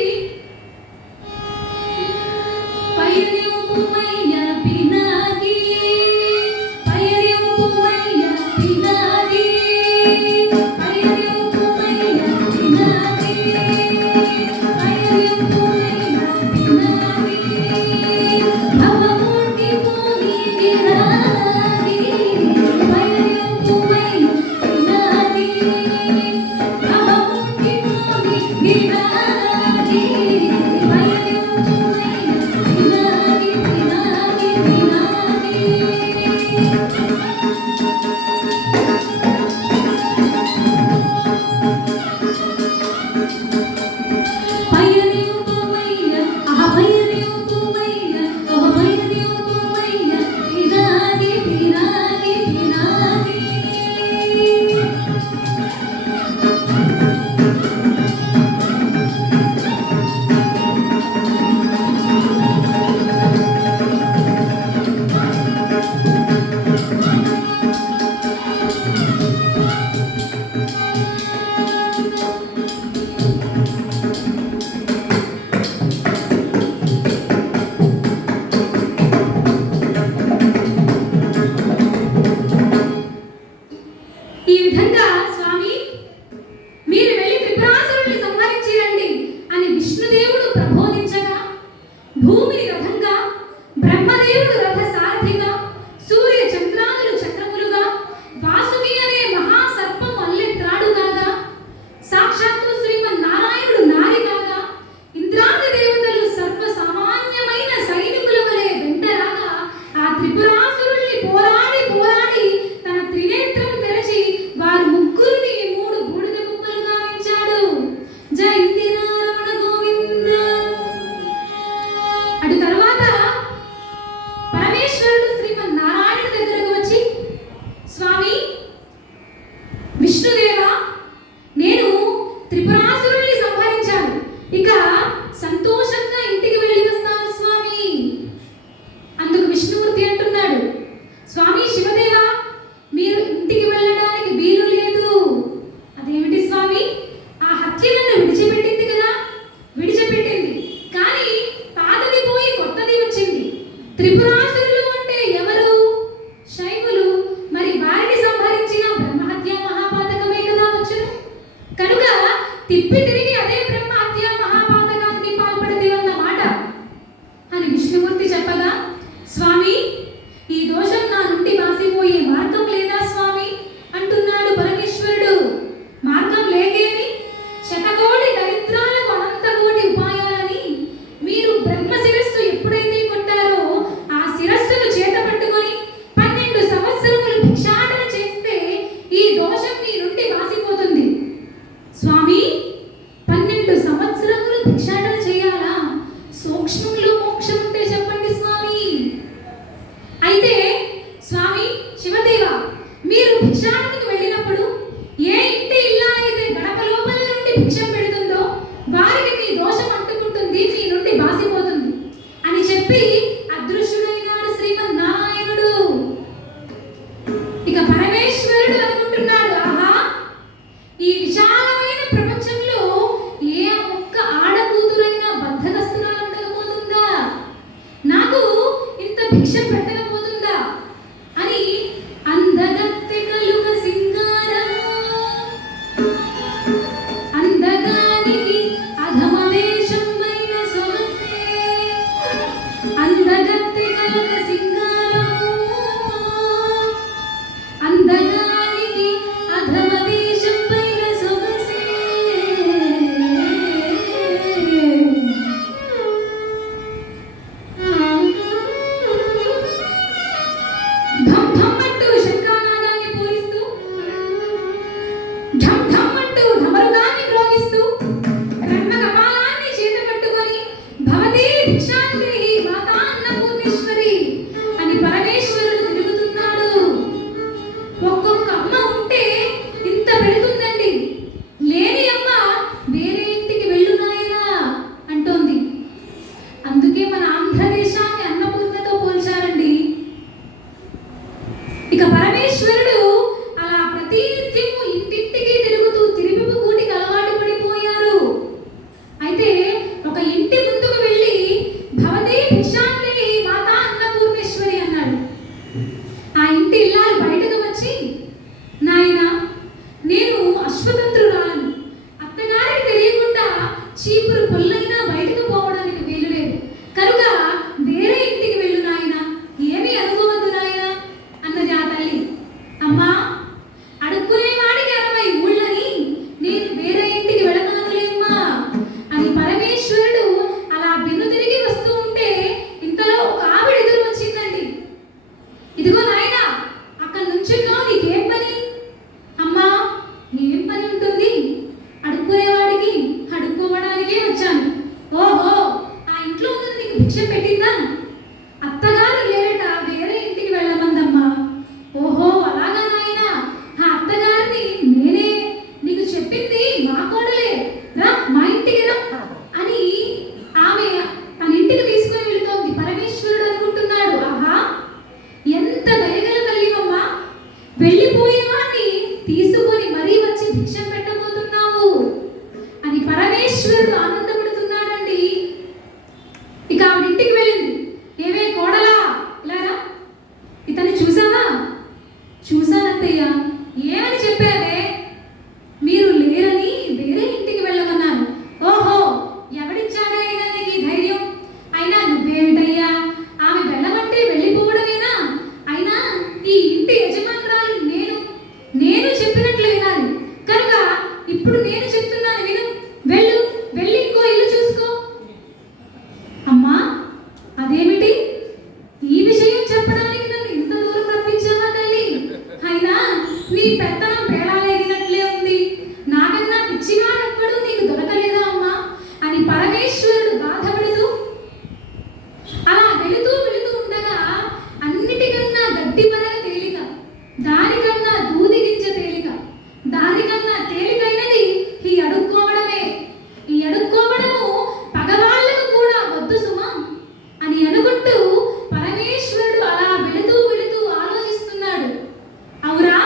ఈ విధంగా, స్వామి మీరు వెళ్ళి త్రిపురాసురుల్ని సంహరించిరండి అని విష్ణుదేవుడు ప్రబోధించగా, భూమిని రథంగా, బ్రహ్మదేవుడు రథ సారథిగా, సూర్య చంద్రాదులు చక్రములుగా, వాసుకి అనే మహాసర్పం అల్లెత్రాడుగాగా, సాక్షాత్తు శ్రీమన్నారాయణుడు నారిగాగా, ఇంద్రాది దేవతలు సర్వ సామాన్యమైన సైనికుల వలె వెంటరాగా, ఆ త్రిపురాసురుల్ని పోరాడి పోరాడి తన త్రినేత్రం తెరచి వారు ముగ్గురిని 3 బూడిద కుప్పలుగా ఉంచాడు. జై ఇందిరారమణ గోవింద. అటు తర్వాత పరమేశ్వరుడు శ్రీమన్నారాయణ దగ్గరకు వచ్చి, స్వామి విష్ణుదేవ, నేను త్రిపురాసురుల్ని సంహరించాను, ఇక సంతోషంగా ఇంటికి వెళ్ళి వస్తాను స్వామి. అందుకు విష్ణుమూర్తి అంటున్నాడు, స్వామి శివదేవ, మీరు ఇంటికి వెళ్ళడానికి వీలు లేదు. అదేమిటి స్వామి? ఆ హత్య నన్ను విడిచిపెట్టింది కదా. విడిచిపెట్టింది, కానీ పాతది పోయి కొత్తది వచ్చింది. త్రిపురాసురులు అంటే ఎవరు? శైవులు. మరి వారిని సంహరించిన బ్రహ్మహత్య మహాపాతకమే కదా వచ్చును. కనుక తిప్పి తిరిగి అదే బ్రహ్మహత్య మహాపాతకానికి పాల్పడితే అన్నమాట అని విష్ణుమూర్తి చెప్పగా, స్వామి ఈ దోషం నా నుండి వాసిపోయే మార్గం లేదా స్వామి అంటున్నాడు పరమేశ్వరుడు. మార్గం లేకేమి? శతకోటి దరిద్రాలకు అనంతకోటి ఉపాయాలని మీరు బ్రహ్మ శిరస్సు ఎప్పుడైతే కొట్టారో, ఆ శిరస్సును చేత పట్టుకొని 12 సంవత్సరములు భిక్షాటన చేస్తే ఈ దోషం మీ నుండి వాసిపోతుంది. స్వామి 12 సంవత్సరములు భిక్షాటన చేయాలా? సూక్ష్మంలో మోక్షం ఉంటే చెప్పండి స్వామి. అయితే స్వామి శివదేవ, మీరు భిక్షాటనకు వెళ్ళినప్పుడు ఏ ఇంటి ఇల్లాలైతే గడప లోపల నుండి భిక్షం పెడుతుందో వారికి మీ దోషం అంటుకుంటుంది, మీ నుండి బాసిపోతుంది అని చెప్పి అదృశ్యుడైనాడు శ్రీమన్నారాయణుడు. ఇక పరమేశ్వరుడు అనుకుంటున్నాడు, ఆహా, ఈ విశాలమైన ప్రపంచంలో ఏ ఒక్క ఆడకూతురైనా బద్ధకస్తురా ఉండకపోతుందా? నాకు ఇంత భిక్ష పెట్టకపోతుందా అని అందగత్తె కలుగ సింగారము, అందగానికి అధమ వేషమైన సొగసే, అందగత్తె కలుగ సింగారము, అందగానికి అధమ వేషమైన సొగసే, అడుగులైనా బయటకు పోవడానికి వీలు లేదు. కనుక వేరే ఇంటికి వెళ్ళు నాయనా, ఏమీ అనుకోవద్దు నాయనా అన్నది ఆ తల్లి. అమ్మా, అడుక్కునేవాడికి 60 ఊళ్ళని నేను వేరే ఇంటికి వెళ్ళకనలేమ్మా అని పరమేశ్వరుడు అలా బిన్ను తిరిగి వస్తూ ఉంటే ఇంతలో ఒక ఆవిడ ఎదురు వచ్చిందండి. ఇదిగో నాయనా, అక్కడ నుంచున్నావు, నీకేం పని? అమ్మా, ఏం పని ఉంటుంది? అడుక్కునేవాడికి అడుక్కోవడానికే వచ్చాను. ఓహో, ఆ ఇంట్లో ఉన్నది నీకు భిక్ష పెట్టిందా? అత్తగారు లేరట, వేరే ఇంటికి వెళ్ళమందమ్మా. ఓహో, అలాగా నాయనా, ఆ అత్తగారిని నేనే, నీకు చెప్పింది మా కోడలే, రా మా ఇంటికి రా అని ఆమె తన ఇంటికి తీసుకుని వెళుతోంది. పరమేశ్వరుడు అనుకుంటున్నాడు, ఆహా, ఎంత దయగల తల్లివమ్మా, వెళ్ళిపోయేవాడిని తీసుకొని మరీ వచ్చి భిక్షం పెట్టబోతున్నావు అని పరమేశ్వరుడు ఆనందపడుతున్నాడండి. ఇక ఆవిడ ఇంటికి వెళ్ళింది. ఏమే కోడలా, ఇలా రా, ఇతన్ని చూసావా? చూసానత్తయ్య. ఏమని చెప్పావే? మీరు లేరని వేరే ఇంటికి వెళ్ళమన్నాను. ఓహో, ఎవడిచ్చాడా అయినా నీకు ఈ ధైర్యం? అయినా నువ్వేమిటయ్యా, ఆమె వెళ్ళమంటే వెళ్ళిపోవడమేనా? అయినా ఈ ఇంటి యజమానురాలు నేను చెప్పినట్లు వినాలి. కనుక ఇప్పుడు నేను చెప్తున్నాను, విను. వెళ్ళి ఇంకో ఇల్లు చూసుకో. అమ్మా, అదేమిటి? ఈ విషయం చెప్పడానికి నన్ను ఇంత దూరం రప్పించావా తల్లి? అయినా నీ పెత్తనం పేళాలేగినట్లే ఉంది. నాకన్నా పిచ్చివాడెక్కడూ నీకు దొరకలేదా అమ్మా అని పరమేశ్వరుడు బాధపడుతూ అలా వెళుతూ ఉండగా అన్నిటికన్నా గడ్డి పరగ తేలిక, దానికన్నా దూది గింజ తేలిక, దానికన్నా తేలికైనది ఈ అడుక్కోవడమే. ఈ అడుక్కోవడము పగవాళ్లకు కూడా వద్దు సుమా అని అనుకుంటూ పరమేశ్వరుడు అలా వెళుతూ ఆలోచిస్తున్నాడు. అవురా,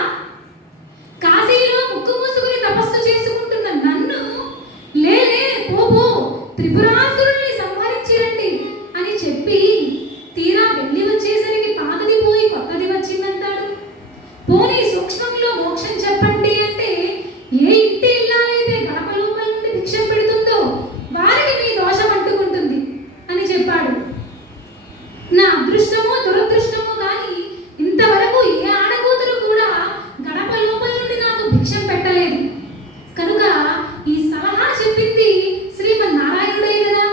కాశీలో ముక్కు మూసుకుని తపస్సు చేసుకుంటున్న నన్ను లేలే పో త్రిపురాసురుల్ని సంహరించిరండి అని చెప్పి తీరా వెళ్ళి వచ్చేసరికి పాతది పోయి కొత్తది వచ్చిందంటాడు. పోనీ సూక్ష్మంలో మోక్షం చెప్పండి అంటే ఏ ఇంటి ఇల్లాలైతే గడప లోపల నుండి భిక్షం పెడుతుందో వారికి మీ దోషం అంటుకుంటుంది అని చెప్పాడు. నా అదృష్టమో దురదృష్టమో కానీ ఇంతవరకు ఏ ఆడకూతురు కూడా గడప లోపల నుండి నాకు భిక్షం పెట్టలేదు. కనుక ఈ సలహా చెప్పింది శ్రీమన్నారాయణుడే కదా.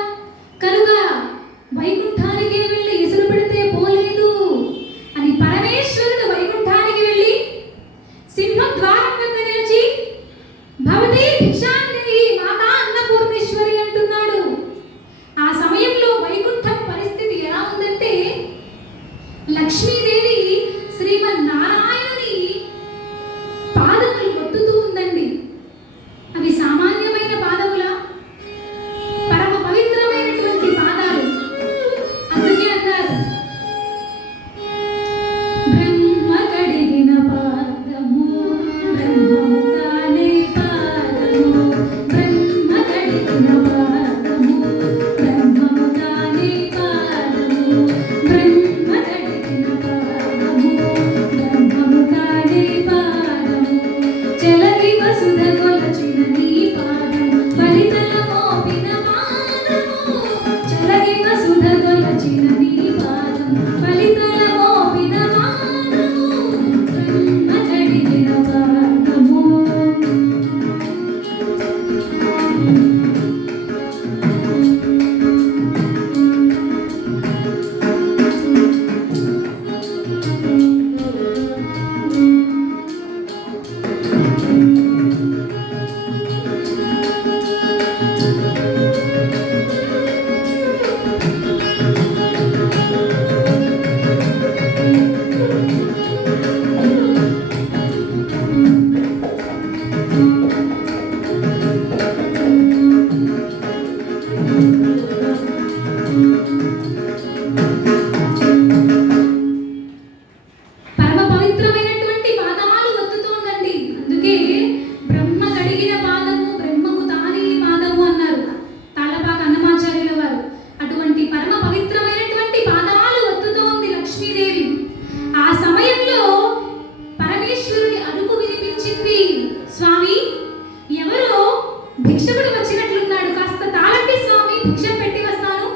భిక్ష పెట్టి వస్తాను.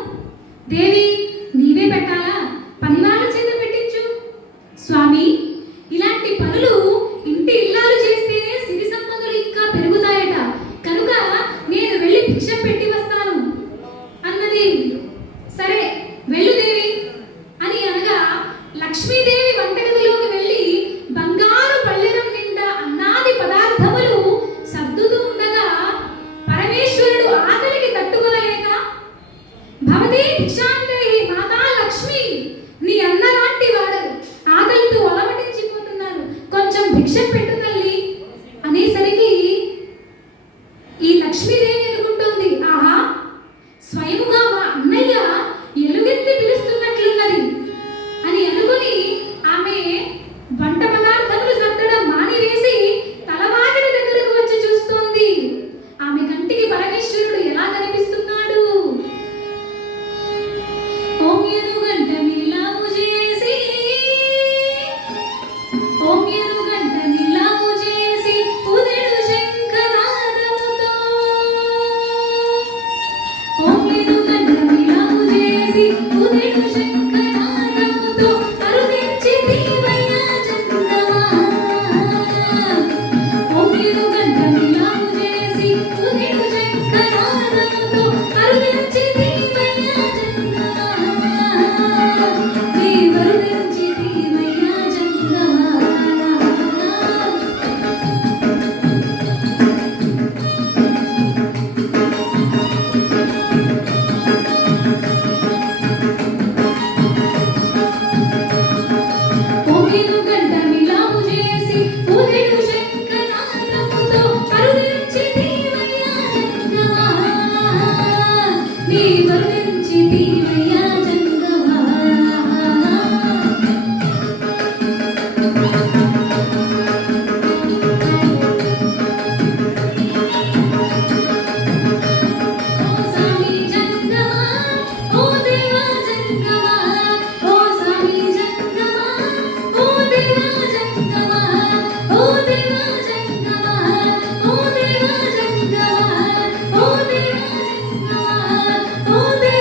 దేవి, నీవే పెట్టాలా? పనివాళ్ళ చేత పెట్టించు. స్వామి, ఇలాంటి పనులు ఇంటి ఇల్లాలు చేస్తేనే సిరి సంపదలు ఇంకా పెరుగుతాయట, కనుక నేను వెళ్ళి భిక్ష పెట్టి వస్తాను అన్నది. సరే వెళ్ళు దేవి అని అనగా లక్ష్మీదేవి వంటగదిలోకి వెళ్ళి బంగారు పళ్ళెరం నిండా అన్నాది పదార్థములు సర్దుతూ ఉండగా పరమేశ్వరుడు ఆకలికి తట్టుకోలేక, భవతి భిక్షాందేహి మాతా లక్ష్మి, నీ అన్న లాంటి వాడరు, ఆకలితో అలమటించిపోతున్నారు, కొంచెం భిక్ష పెట్టు తల్లి అనేసరికి ఈ లక్ష్మీదేవి అనుకుంటోంది, ఆహా, స్వయముగా మా అన్నయ్య ఎలుగెత్తి పిలుస్తున్నట్లున్నది అని అనుకుని ఆమె వంట పదార్థములు సర్దడం మానివేసి తలవాకిడి దగ్గరకు వచ్చి చూస్తోంది. ఆమె కంటికి పరమేశ్వరుడు ఎలా కనిపిస్తున్నాడు? ఓం ఏనుగంట నీలాము చేసి, ఓం ఏనుగంట నీలాము చేసి ఉదెడు శంఖనాదముతో, ఓం ఏనుగంట నీలాము చేసి ఉదెడు శంఖనాదముతో అరుదించి దీవయ్యా చందమా. ఓం ఏనుగంట నీలాము చేసి ఉదెడు శంఖనాదముతో అరుదించి దీవయ్యా చందమా, దేవరుదించి దీవయ్యా చందమా. ఓమేను గంట నిలాము చేసి ఉదెడు శంఖనాదముతో అరుదించి దీవయ్యా చందమా, దేవరుదించి దీవయ్యా చందమా. ఓ స్వామి జంగమా, ఓ దేవా జంగమా, ఓ స్వామి జంగమా, ఓ దేవా జంగమా, ఓ దేవా జంగమా, ఓ దేవా జంగమా, ఓ దేవా జంగమా, ఓ దేవా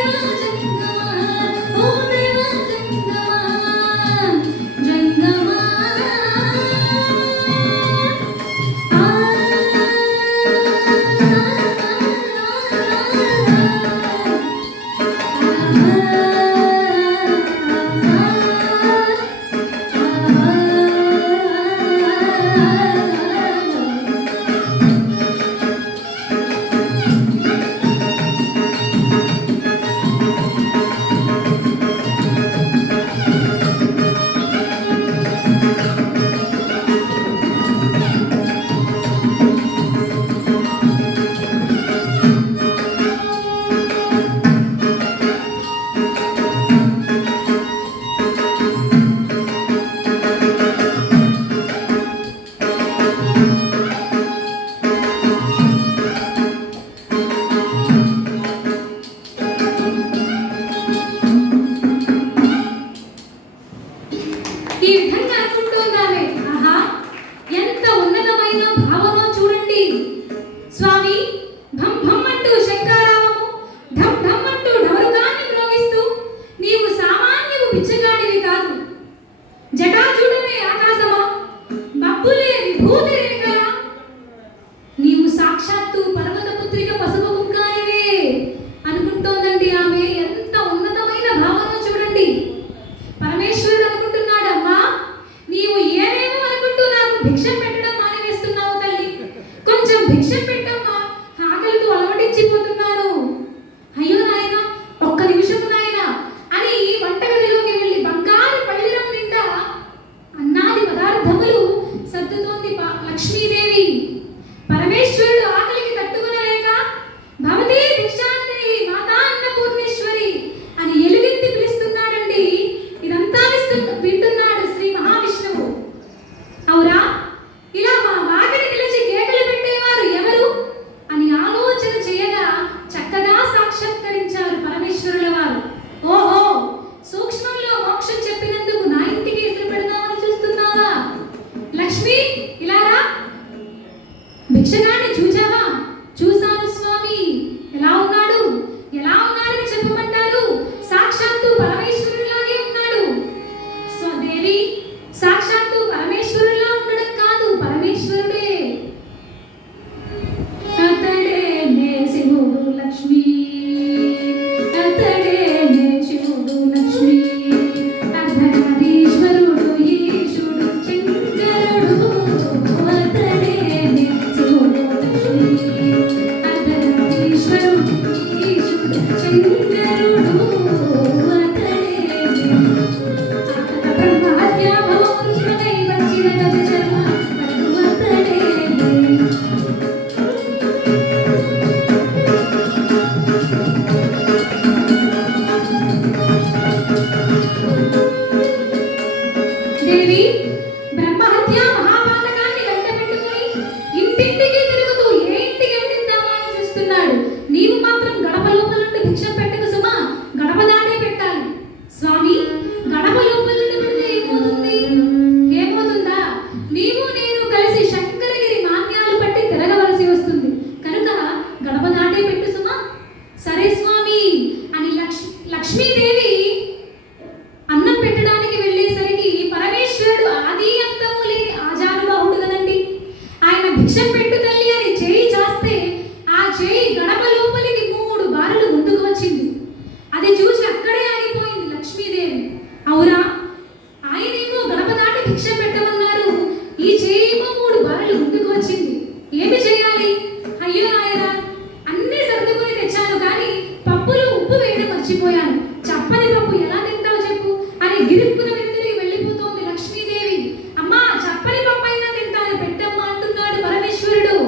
మర్చిపోయాను. చప్పని పప్పు ఎలా తింటావు చెప్పు అని గిరుక్కున వెనుదిరిగి వెళ్ళిపోతోంది లక్ష్మీదేవి. అమ్మా చప్పని పప్పు అయినా తింటాను పెట్టమ్మా అంటున్నాడు పరమేశ్వరుడు.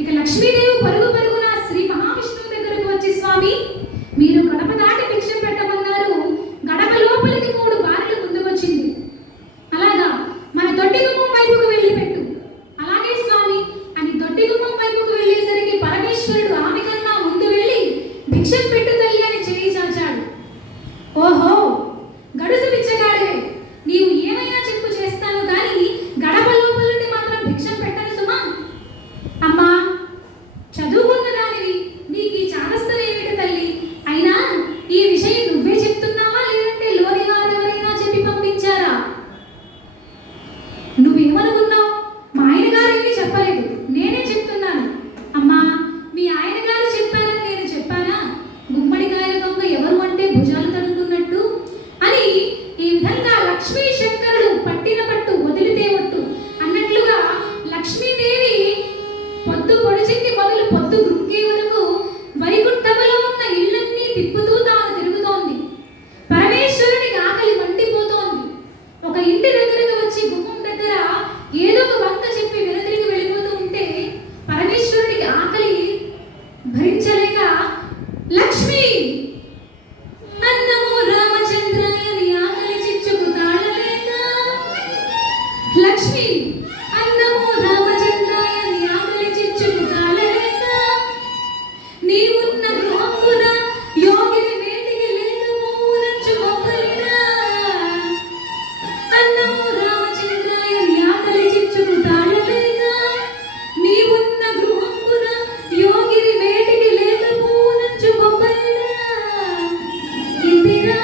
ఇక లక్ష్మీదేవి పరుగు పరుగున శ్రీ మహావిష్ణువు దగ్గరకు వచ్చి, స్వామి మీరు గడప దాటి భిక్షం పెట్టమన్నారు, గడప లోపలికి 3 బారులు ముందుకొచ్చింది, అలాగా మన దొడ్డి గుమ్మం వైపుకు వెళ్ళి పెట్టు. అలాగే స్వామి అని దొడ్డి గుమ్మం వైపుకు వెళ్ళేసరికి పరమేశ్వరుడు ఆమె కన్నా ముందు వెళ్ళి భిక్షం పెట్టు తల్లి అని చేయి చాచాడు. ఓహో గడుసు బిచ్చగాడివే, నీవు ఏమైనా చెప్పు చేస్తాను కానీ గడప లోపల నుండి మాత్రం భిక్షం పెట్టను సుమా. అమ్మా చదువుకున్న దానివి, నీకు ఈ చాదస్తం ఏమిటి తల్లి? అయినా ఈ విషయం నువ్వే చెప్తున్నావా లేదంటే లోని వారెవరైనా చెప్పి పంపించారా? నువ్వేమనుకున్నావు? మా ఆయన గారు ఏమీ చెప్పలేదు, నేనే చెప్తున్నాను. అమ్మా మీ ఆయన గారు చెప్పారని నేను చెప్పానా? గుమ్మడికాయల దొంగ ఎవరు అంటే భుజాలు తడుకున్నట్టు అని ఈ విధంగా లక్ష్మీ శంకరుడు పట్టిన పట్టు వదిలితే ఒట్టు అన్నట్లుగా లక్ష్మీదేవి పొద్దు పొడిచింది మొదలు పొద్దు గుంకే వరకు వైకుంఠములో ఉన్న ఇళ్ళన్నీ తిప్పుతూ తాను తిరుగుతోంది. పరమేశ్వరునికి ఆకలి మండిపోతోంది. ఒక ఇంటి దగ్గరకు వచ్చి గుమ్మం దగ్గర ఏదో ఒక వంక చెప్పి వెనుదిరిగి వెళ్ళిపోతూ ఉంటే పరమేశ్వరునికి ఆకలి భరించలేక, లక్ష్మి అన్నమో రామచంద్రాయని ఆకలి చిచ్చుకు తాళలేక, లక్ష్మి అన్నమో రామచంద్రాయని ఆకలి చిచ్చుకు తాళలేక, నీవున్న గృహంబున యోగిని వేటికి లేదుమో నంచు మొక్కలినా, అన్నమో రామచంద్రాయని ఆకలి చిచ్చుకు తాళలేక, నీవున్న గృహంబున యోగిని వేటికి లేదుమో నంచు మొక్కలినా, ఇందిరా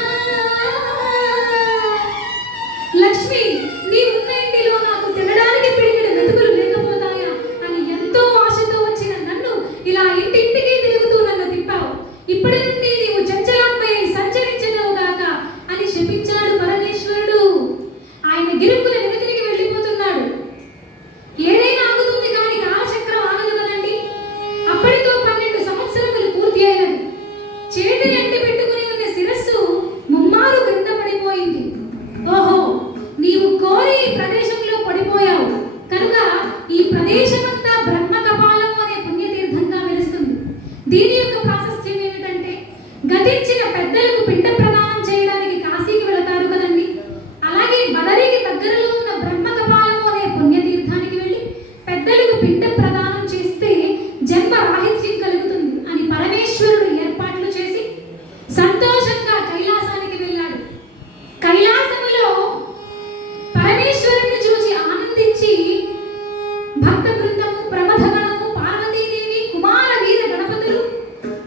లక్ష్మి నీ ఉన్న ఇంటిలో నాకు తినడానికి పిడికిడి వెతుకులు లేకపోతాయా అని ఎంతో ఆశతో వచ్చిన నన్ను ఇలా ఇంటింటికి తిరుగుతూ నన్ను తిప్పావు. ఇప్పటి నుండి నీవు చంచలాత్మై సంచరించదవుగాక అని శపించాడు పరమేశ్వరుడు. ఆయన గిరుక్కున వెనుతిరిగి వెళ్ళిపోతున్నాడు. ఏదైనా ఆగుతుంది కానీ కాలచక్రం ఆగదు కదండి. అప్పటితో 12 సంవత్సరములు పూర్తి అయినది. చేతిని అంటి పెట్టుకుని ఉన్న శిరస్సు ముమ్మారు క్రింద పడిపోయింది. ఓహో నీవు కోరి ఈ ప్రదేశంలో పడిపోయావు కనుక ఈ ప్రదేశమంతా బ్రహ్మ కపాలము అనే పుణ్యతీర్థంగా వెలుస్తుంది. దీని యొక్క ప్రాశస్త్యం ఏమిటంటే గతించిన పెద్దలకు పిండ ప్రదానం చేయడానికి కాశీకి వెళతారు కదండి. అలాగే బదరికి దగ్గరలో ఉన్న బ్రహ్మ కపాలము అనే పుణ్యతీర్థానికి వెళ్ళి పెద్దలకు పిండ ప్రదానం చేస్తే జన్మ రాహిత్యం కలుగుతుంది అని పరమేశ్వరుడు ఏర్పాట్లు చేసి సంతోషంగా కైలాసానికి వెళ్ళాడు. కైలాసములో పరమేశ్వరుని చూసి ఆనందించి భక్త బృందము, ప్రమథగణము, పార్వతీదేవి, కుమార వీర గణపతులు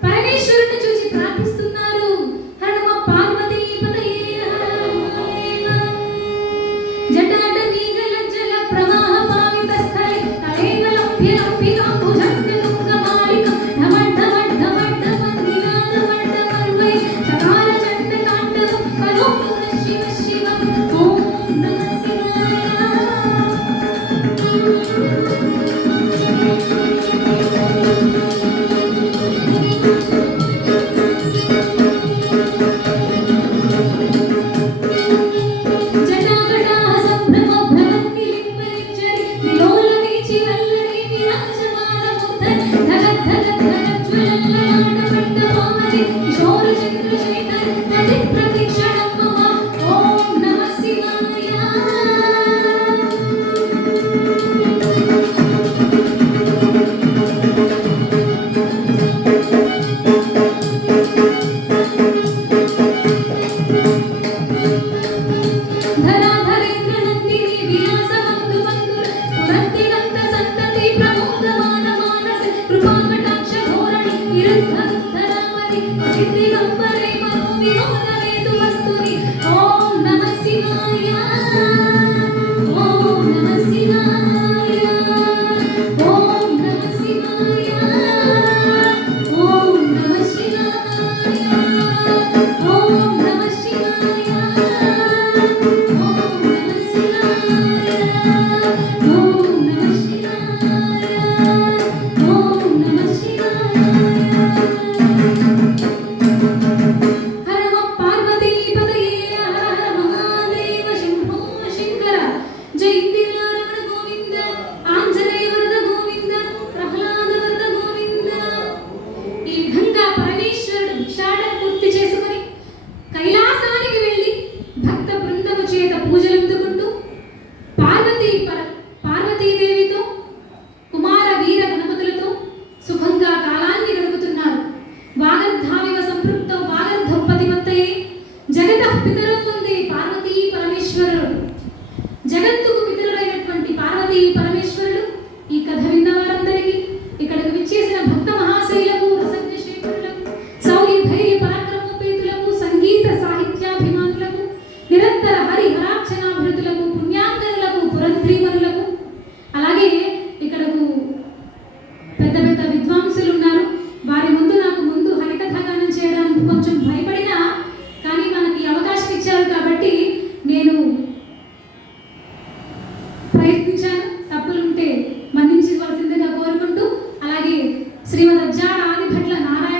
పరమేశ్వరుని చూసి ప్రార్థిస్తున్నారు. హరమ పార్వతీపతయే జటాట నీగలజ్జల ప్రవాహ పావిత స్థలే తలేవ లభ్య లభ్యకాంబుజంగ తుంగమాలిక ఢమఢ ఢమఢ ఢమఢ మందిరాన మండ మరువై చకార చండ తాండవం కరోతు శివ శివ ఓం నమః శివాయ. జటాకటాహ సంభ్రమ భ్రమంతి లింబలింజరి విలోల వీచి వల్లరి విరాజమాన ముద్దరి ధగ ధగ ధగ జ్వలల్లలాట మండపామరి కిశోర చంద్రశేఖర నది ప్రతిక్షణం మమ ఓం నమః శివాయ. ధరాధరేంద్ర నందిని విలాసమందు మందుర స్ఫురంతినంత సంతతి ప్రమోదమాన మానస కృపాకటాక్ష ధోరణి విరుద్ధరుద్ధరామరి దిగంబరే మనో వినోదవేతు వస్తుని ఓం నమః శివాయ. ఓం నమః శివాయ. ఓం నమః శివాయ. ఓం నమః శివాయ. ఓం నమః శివాయ. ఓం నమః శివాయ. ఓం నమః శివాయ. ఓం నమః శివాయ. చెప్పేటప్పుడు కొంచెం భయపడినా కానీ మనకి అవకాశం ఇచ్చారు కాబట్టి నేను ప్రయత్నించాను. తప్పులుంటే మన్నించవలసిందిగా కోరుకుంటూ, అలాగే శ్రీమద్ అజ్జాడ ఆదిభట్ల నారాయణ